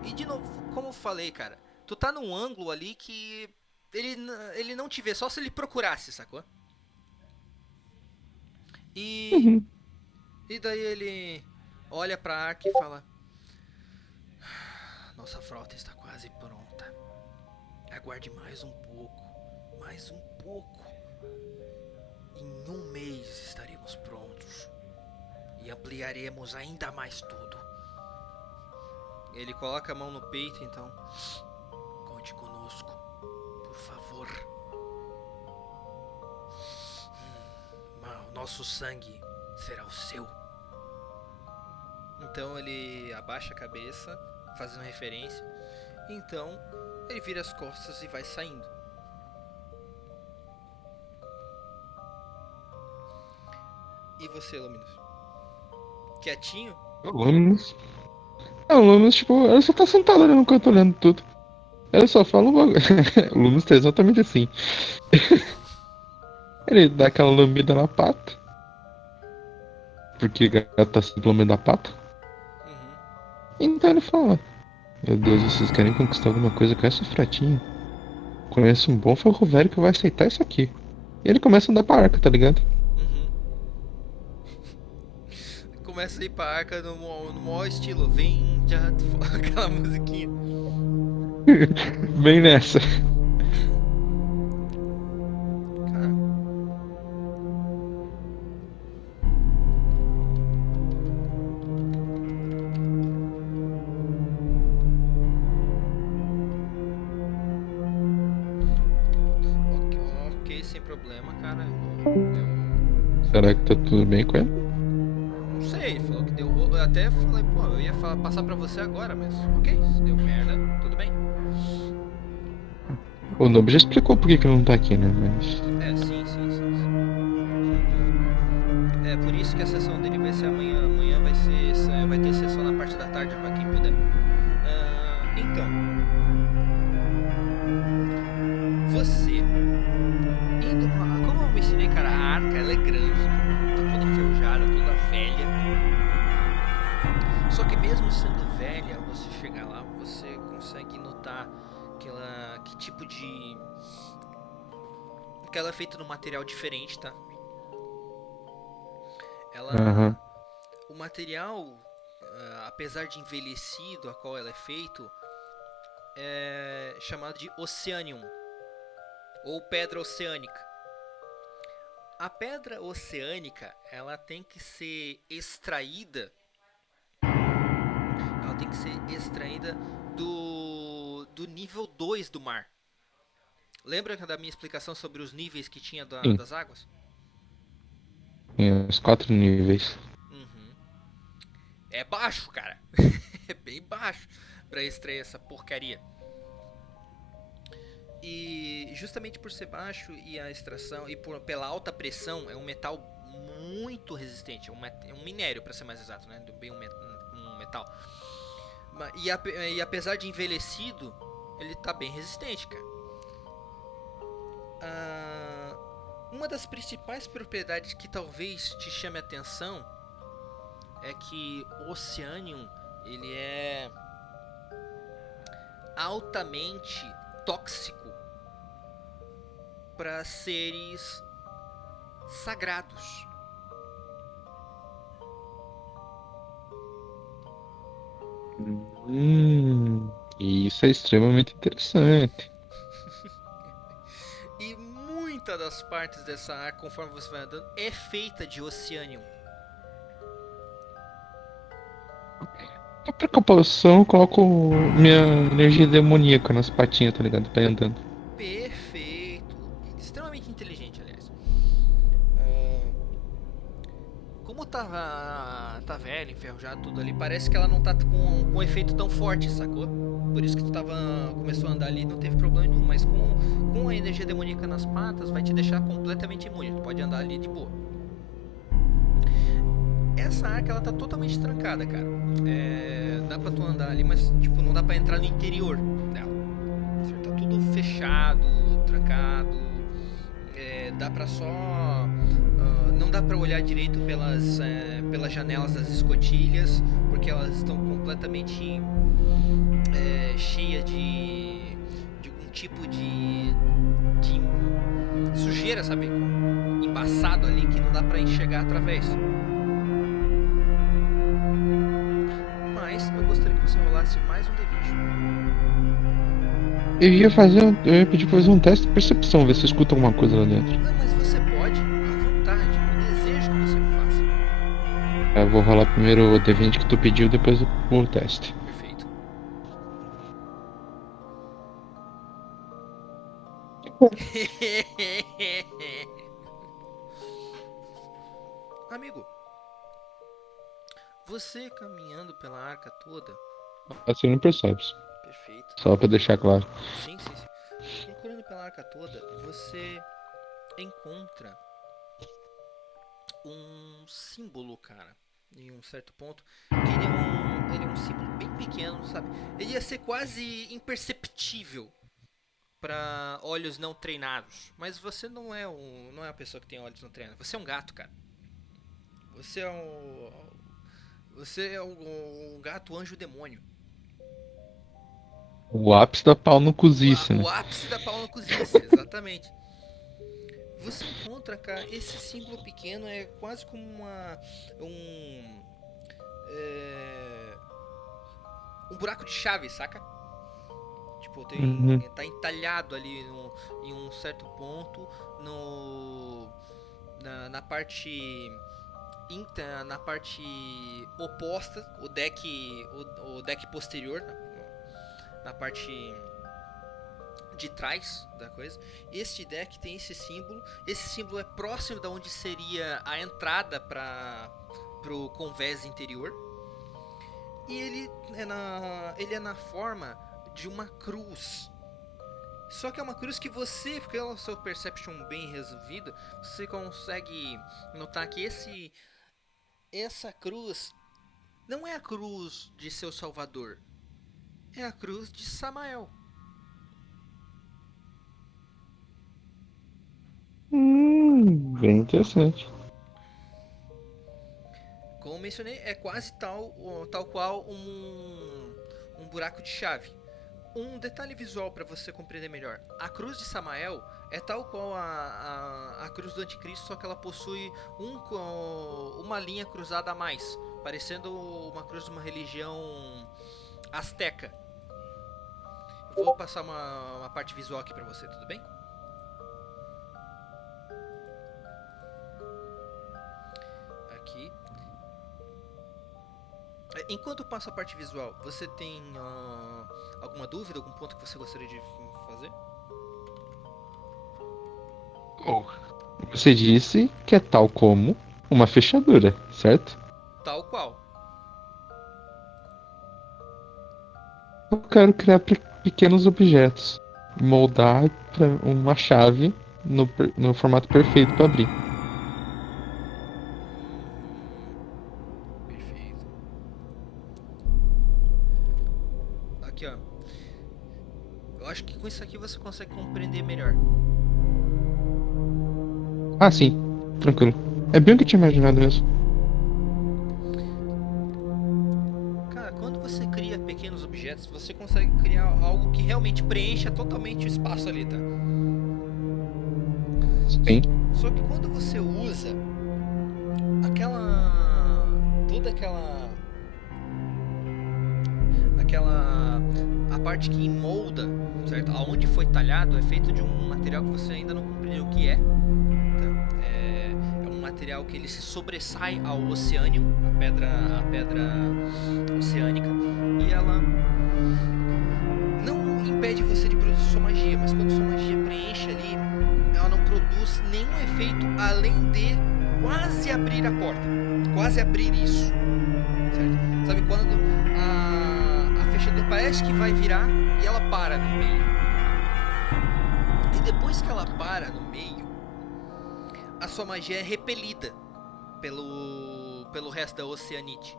E de novo, como eu falei, cara, tu tá num ângulo ali que ele não te vê, só se ele procurasse, sacou? E daí ele olha pra arca e fala, nossa frota está quase pronta. Aguarde mais um pouco, mais um pouco. Em um mês estaremos prontos. E ampliaremos ainda mais tudo. Ele coloca a mão no peito, então. Conte conosco, por favor. O nosso sangue será o seu. Então ele abaixa a cabeça, fazendo referência. Então ele vira as costas e vai saindo. E você, Luminous? Quietinho? O Luminous, tipo, ela só tá sentada olhando enquanto eu tô olhando tudo. Ela só fala um bagulho. O Luminous tá exatamente assim. Ele dá aquela lambida na pata. Porque o gato tá se lambendo a pata. Então ele fala, meu Deus, vocês querem conquistar alguma coisa com essa fratinha? Conheço um bom ferro velho que vai aceitar isso aqui. E ele começa a andar pra arca, tá ligado? Começa a ir pra arca no maior estilo. Vem já, aquela musiquinha. Bem nessa. Ok, sem problema, cara. Será que tá tudo bem com ele? Não sei, ele falou que deu rolo. Eu até falei, pô, eu ia passar pra você agora, mas ok, se deu merda, tudo bem. O Nobu já explicou por que não tá aqui, né? Mas... sim. É por isso que a sessão dele vai ser amanhã. Amanhã vai ter sessão na parte da tarde pra quem puder. Então, você indo pra... Como eu mencionei, cara, a arca ela é grande, tá toda enferrujada, toda velha. Só que mesmo sendo velha, você chegar lá, você consegue notar que tipo de... que ela é feita num material diferente, tá? Ela... O material apesar de envelhecido, a qual ela é feito, é chamado de Oceanium, ou pedra oceânica. A pedra oceânica, ela tem que ser extraída. Ela tem que ser extraída do nível 2 do mar. Lembra da minha explicação sobre os níveis que tinha Sim. das águas? Tem uns 4 níveis. Uhum. É baixo, cara. É bem baixo pra extrair essa porcaria. E justamente por ser baixo e a extração e pela alta pressão, é um metal muito resistente. É um minério, para ser mais exato, né? Bem um metal. E apesar de envelhecido, ele tá bem resistente, cara. Uma das principais propriedades que talvez te chame a atenção é que o Oceanium, ele é altamente tóxico para seres sagrados. Isso é extremamente interessante. E muitas das partes dessa arca, conforme você vai andando, é feita de Oceanium. A precaução, eu coloco minha energia demoníaca nas patinhas, tá ligado? Pra ir andando. Perfeito. Extremamente inteligente, aliás. Como tá velho, enferrujado, tudo ali, parece que ela não tá com um efeito tão forte, sacou? Por isso que tu começou a andar ali e não teve problema nenhum. Mas com a energia demoníaca nas patas, vai te deixar completamente imune. Tu pode andar ali de boa. Essa arca, ela tá totalmente trancada, cara. Dá pra tu andar ali, mas tipo, não dá pra entrar no interior dela. Tá tudo fechado, trancado. Dá pra só... não dá pra olhar direito pelas janelas das escotilhas, porque elas estão completamente cheias de algum tipo de sujeira, sabe? Embaçado ali que não dá pra enxergar através. Mas eu gostaria que você rolasse mais um D20. Eu ia pedir pra fazer um teste de percepção, ver se eu escuto alguma coisa lá dentro. Não, mas você pode, à vontade. Eu desejo que você faça. Eu vou rolar primeiro o D20 que tu pediu, depois o teste. Perfeito. Amigo, você caminhando pela arca toda. Assim não percebe. Perfeito. Só pra deixar claro. Sim. Procurando pela arca toda, você encontra um símbolo, cara. Em um certo ponto. Que ele é um símbolo bem pequeno, sabe? Ele ia ser quase imperceptível para olhos não treinados. Mas você não é a pessoa que tem olhos não treinados. Você é um gato, cara. Você é um gato anjo demônio. O ápice da pau no cozice, né? O ápice da pau no cozice, exatamente. Você encontra, cara, esse símbolo pequeno é quase como um buraco de chave, saca? Tipo, tá entalhado ali em um certo ponto na parte oposta, o deck posterior, na parte de trás da coisa. Este deck tem esse símbolo. Esse símbolo é próximo da onde seria a entrada pro convés interior. E ele é na forma de uma cruz. Só que é uma cruz que você, porque é o seu perception bem resolvido, você consegue notar que essa cruz não é a cruz de seu salvador. É a cruz de Samael. Bem interessante. Como mencionei, é quase tal qual um buraco de chave. Um detalhe visual para você compreender melhor. A cruz de Samael é tal qual a cruz do anticristo, só que ela possui uma linha cruzada a mais. parecendo uma cruz de uma religião asteca. Eu vou passar uma parte visual aqui pra você, tudo bem? Aqui. Enquanto eu passo a parte visual, você tem alguma dúvida, algum ponto que você gostaria de fazer? Oh, você disse que é tal como uma fechadura, certo? Tal qual. Eu quero criar pequenos objetos, moldar pra uma chave no formato perfeito para abrir. Perfeito. Aqui, ó. Eu acho que com isso aqui você consegue compreender melhor. Ah, sim, tranquilo. É bem o que eu tinha imaginado mesmo. Cara, quando você cria pequenos objetos, você consegue criar algo que realmente preencha totalmente o espaço ali, tá? Sim. Só que quando você usa a parte que molda, certo? Aonde foi talhado é feito de um material que você ainda não compreendeu o que é. Tá? É um material que ele se sobressai ao oceânio, a pedra oceânica, e ela não impede você de produzir sua magia, mas quando sua magia preenche ali, ela não produz nenhum efeito além de quase abrir a porta, quase abrir isso, certo? Sabe quando a fechadura parece que vai virar e ela para no meio, e depois que ela para no meio, a sua magia é repelida pelo resto da oceanite.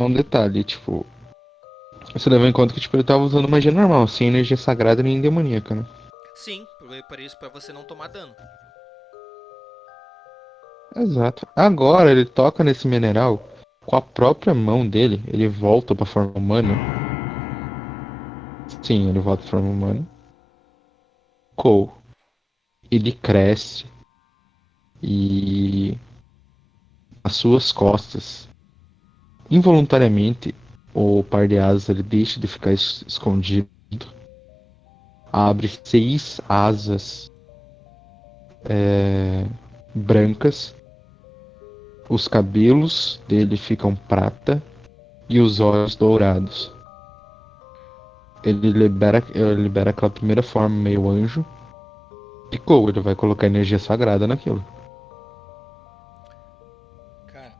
Um detalhe, tipo, você leva em conta que tipo, ele tava usando magia normal, sem energia sagrada nem demoníaca, né? Sim, para isso, para você não tomar dano. Exato. Agora ele toca nesse mineral com a própria mão dele, ele volta pra forma humana. Sim, ele volta pra forma humana. Cole, ele cresce e as suas costas, involuntariamente, o par de asas ele deixa de ficar escondido. Abre 6 asas brancas. Os cabelos dele ficam prata e os olhos dourados. Ele libera aquela primeira forma meio anjo. E ele vai colocar energia sagrada naquilo. Cara,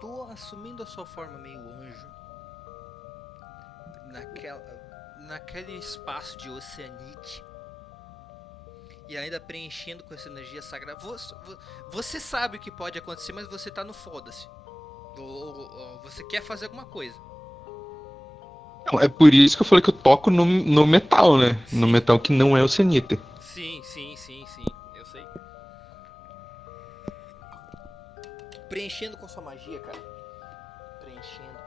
tô assumindo a sua forma meio anjo naquele espaço de oceanite e ainda preenchendo com essa energia sagrada. Você sabe o que pode acontecer, mas você tá no foda-se. Você quer fazer alguma coisa. Não, é por isso que eu falei que eu toco no metal, né? Sim. No metal que não é oceanita. Sim, eu sei. Preenchendo com sua magia, cara. Preenchendo.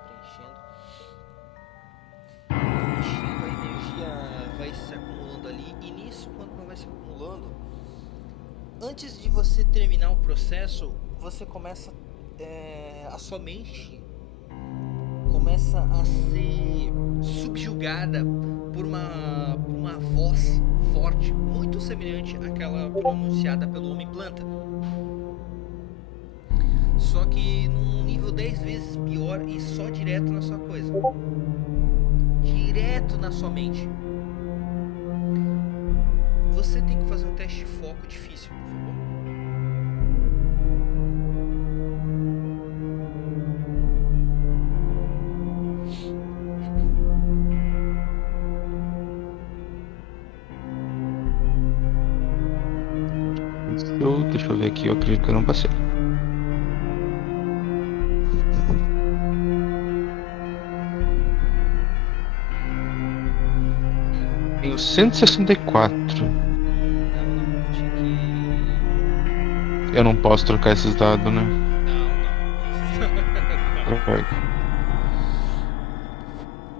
A energia vai se acumulando ali. E nisso, quando ela vai se acumulando, antes de você terminar o processo, você começa a sua mente começa a ser subjugada por uma voz forte, muito semelhante àquela pronunciada pelo Homem-Planta. Só que num nível 10 vezes pior e só direto na sua coisa. Direto na sua mente. Você tem que fazer um teste de foco difícil, por favor. Deixa eu ver aqui, eu acredito que eu não passei. Tenho 164. Não, tinha que... Eu não posso trocar esses dados, né? Não. Perfeito.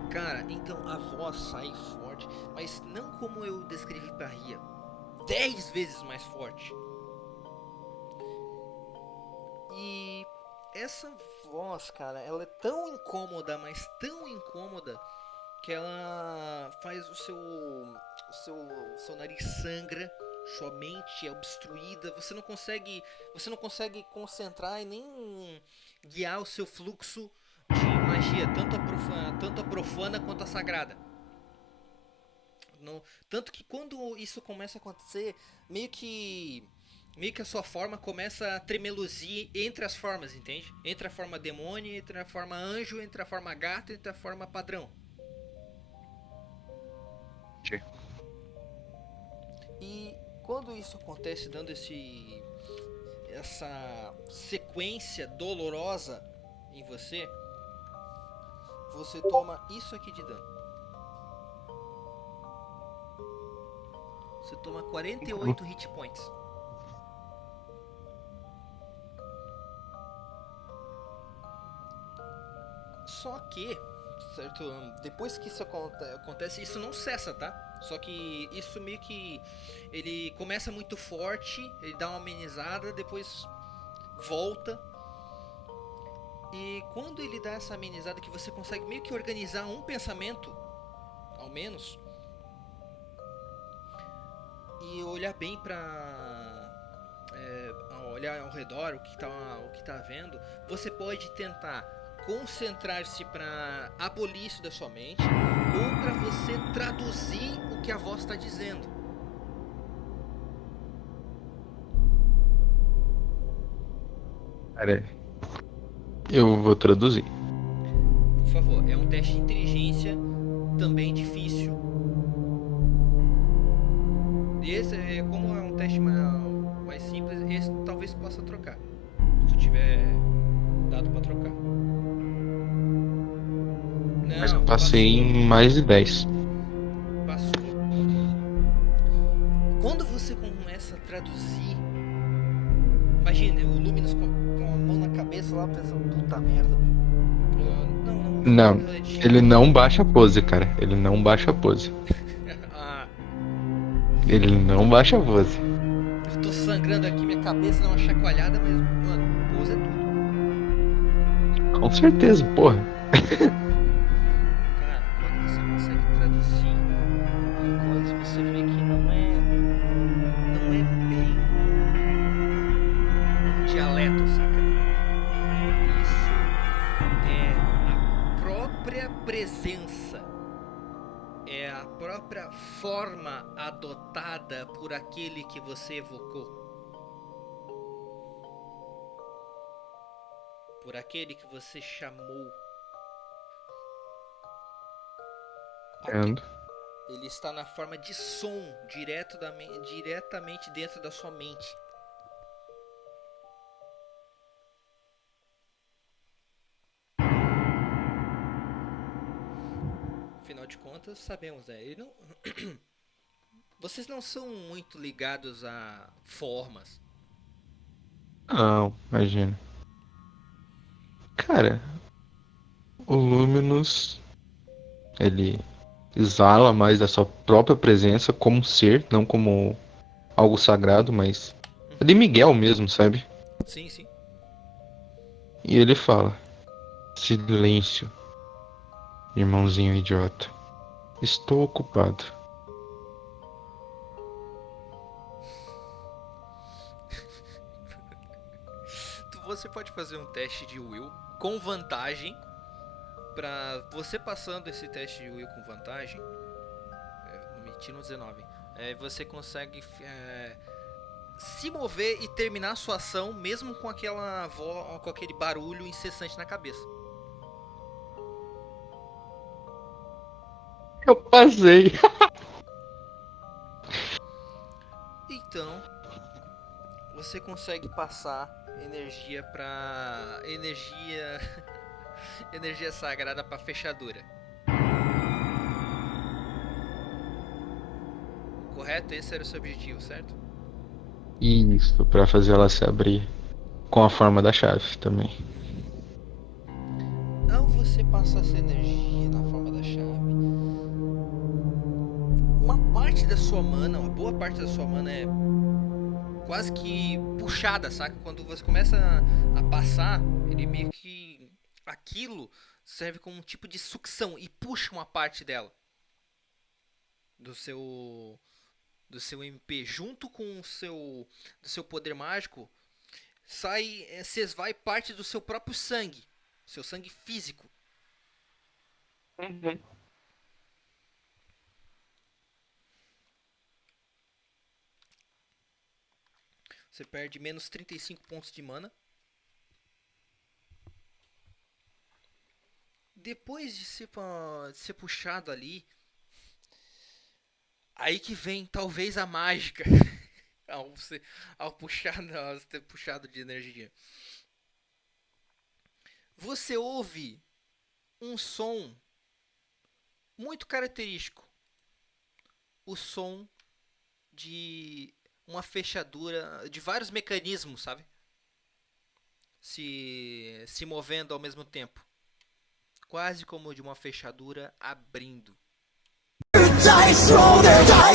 Cara, então a voz sai forte, mas não como eu descrevi pra Ria. 10 vezes mais forte. E essa voz, cara, ela é tão incômoda, mas tão incômoda, que ela faz o seu nariz sangra, sua mente é obstruída, você não consegue concentrar e nem guiar o seu fluxo de magia, tanto a profana quanto a sagrada. Tanto que quando isso começa a acontecer, meio que a sua forma começa a tremeluzir entre as formas, entende? Entre a forma demônio, entre a forma anjo, entre a forma gato, entre a forma padrão. Sim. E quando isso acontece, dando essa sequência dolorosa em você, você toma isso aqui de dano. Você toma 48 hit points. Só que, certo? Depois que isso acontece, isso não cessa, tá? Só que isso meio que ele começa muito forte, ele dá uma amenizada, depois volta. E quando ele dá essa amenizada, que você consegue meio que organizar um pensamento, ao menos, e olhar bem olhar ao redor, o que tá vendo, você pode tentar concentrar-se para abolir isso da sua mente, ou para você traduzir o que a voz está dizendo. Cara, eu vou traduzir. Por favor, é um teste de inteligência também difícil. Esse, como é um teste mais simples, esse talvez possa trocar, se tiver dado para trocar. Não, Mas eu passei em mais de 10. Passou. Quando você começa a traduzir, imagina o Luminous com a mão na cabeça lá pensando, puta merda. Não, ele não baixa a pose, cara. Ele não baixa a pose. Ah, Ele não baixa a pose. eu tô sangrando aqui, minha cabeça dá uma chacoalhada, mas, mano, pose é tudo. Com certeza, porra. Cara, quando você consegue traduzir uma coisa, você vê que não é bem um dialeto, saca? Isso é a própria presença, é a própria forma adotada por aquele que você evocou, por aquele que você chamou. Entendo. Ele está na forma de som, diretamente dentro da sua mente. Afinal de contas, sabemos, né? Ele não... Vocês não são muito ligados a formas. Não, imagina. Cara, o Luminous, ele exala mais da sua própria presença como um ser, não como algo sagrado, mas é de Miguel mesmo, sabe? Sim, sim. E ele fala: silêncio, irmãozinho idiota. Estou ocupado. Você pode fazer um teste de will com vantagem. Pra você passando esse teste de will com vantagem, me tira um 19, você consegue se mover e terminar a sua ação mesmo com com aquele barulho incessante na cabeça. Eu passei. Então, você consegue passar energia energia sagrada para fechadura. Correto? Esse era o seu objetivo, certo? Isso, pra fazer ela se abrir com a forma da chave também. Ao você passar essa energia na forma da chave, uma parte da sua mana, uma boa parte da sua mana é quase que puxada, saca? Quando você começa a passar, ele meio que aquilo serve como um tipo de sucção e puxa uma parte dela do seu MP junto com o seu poder mágico. Se esvai parte do seu próprio sangue, seu sangue físico. Você perde menos 35 pontos de mana. Depois de ser puxado ali, aí que vem talvez a mágica. ao ter puxado de energia. Você ouve um som muito característico. O som de uma fechadura, de vários mecanismos, sabe? Se movendo ao mesmo tempo. Quase como de uma fechadura abrindo. Dice roll, their dice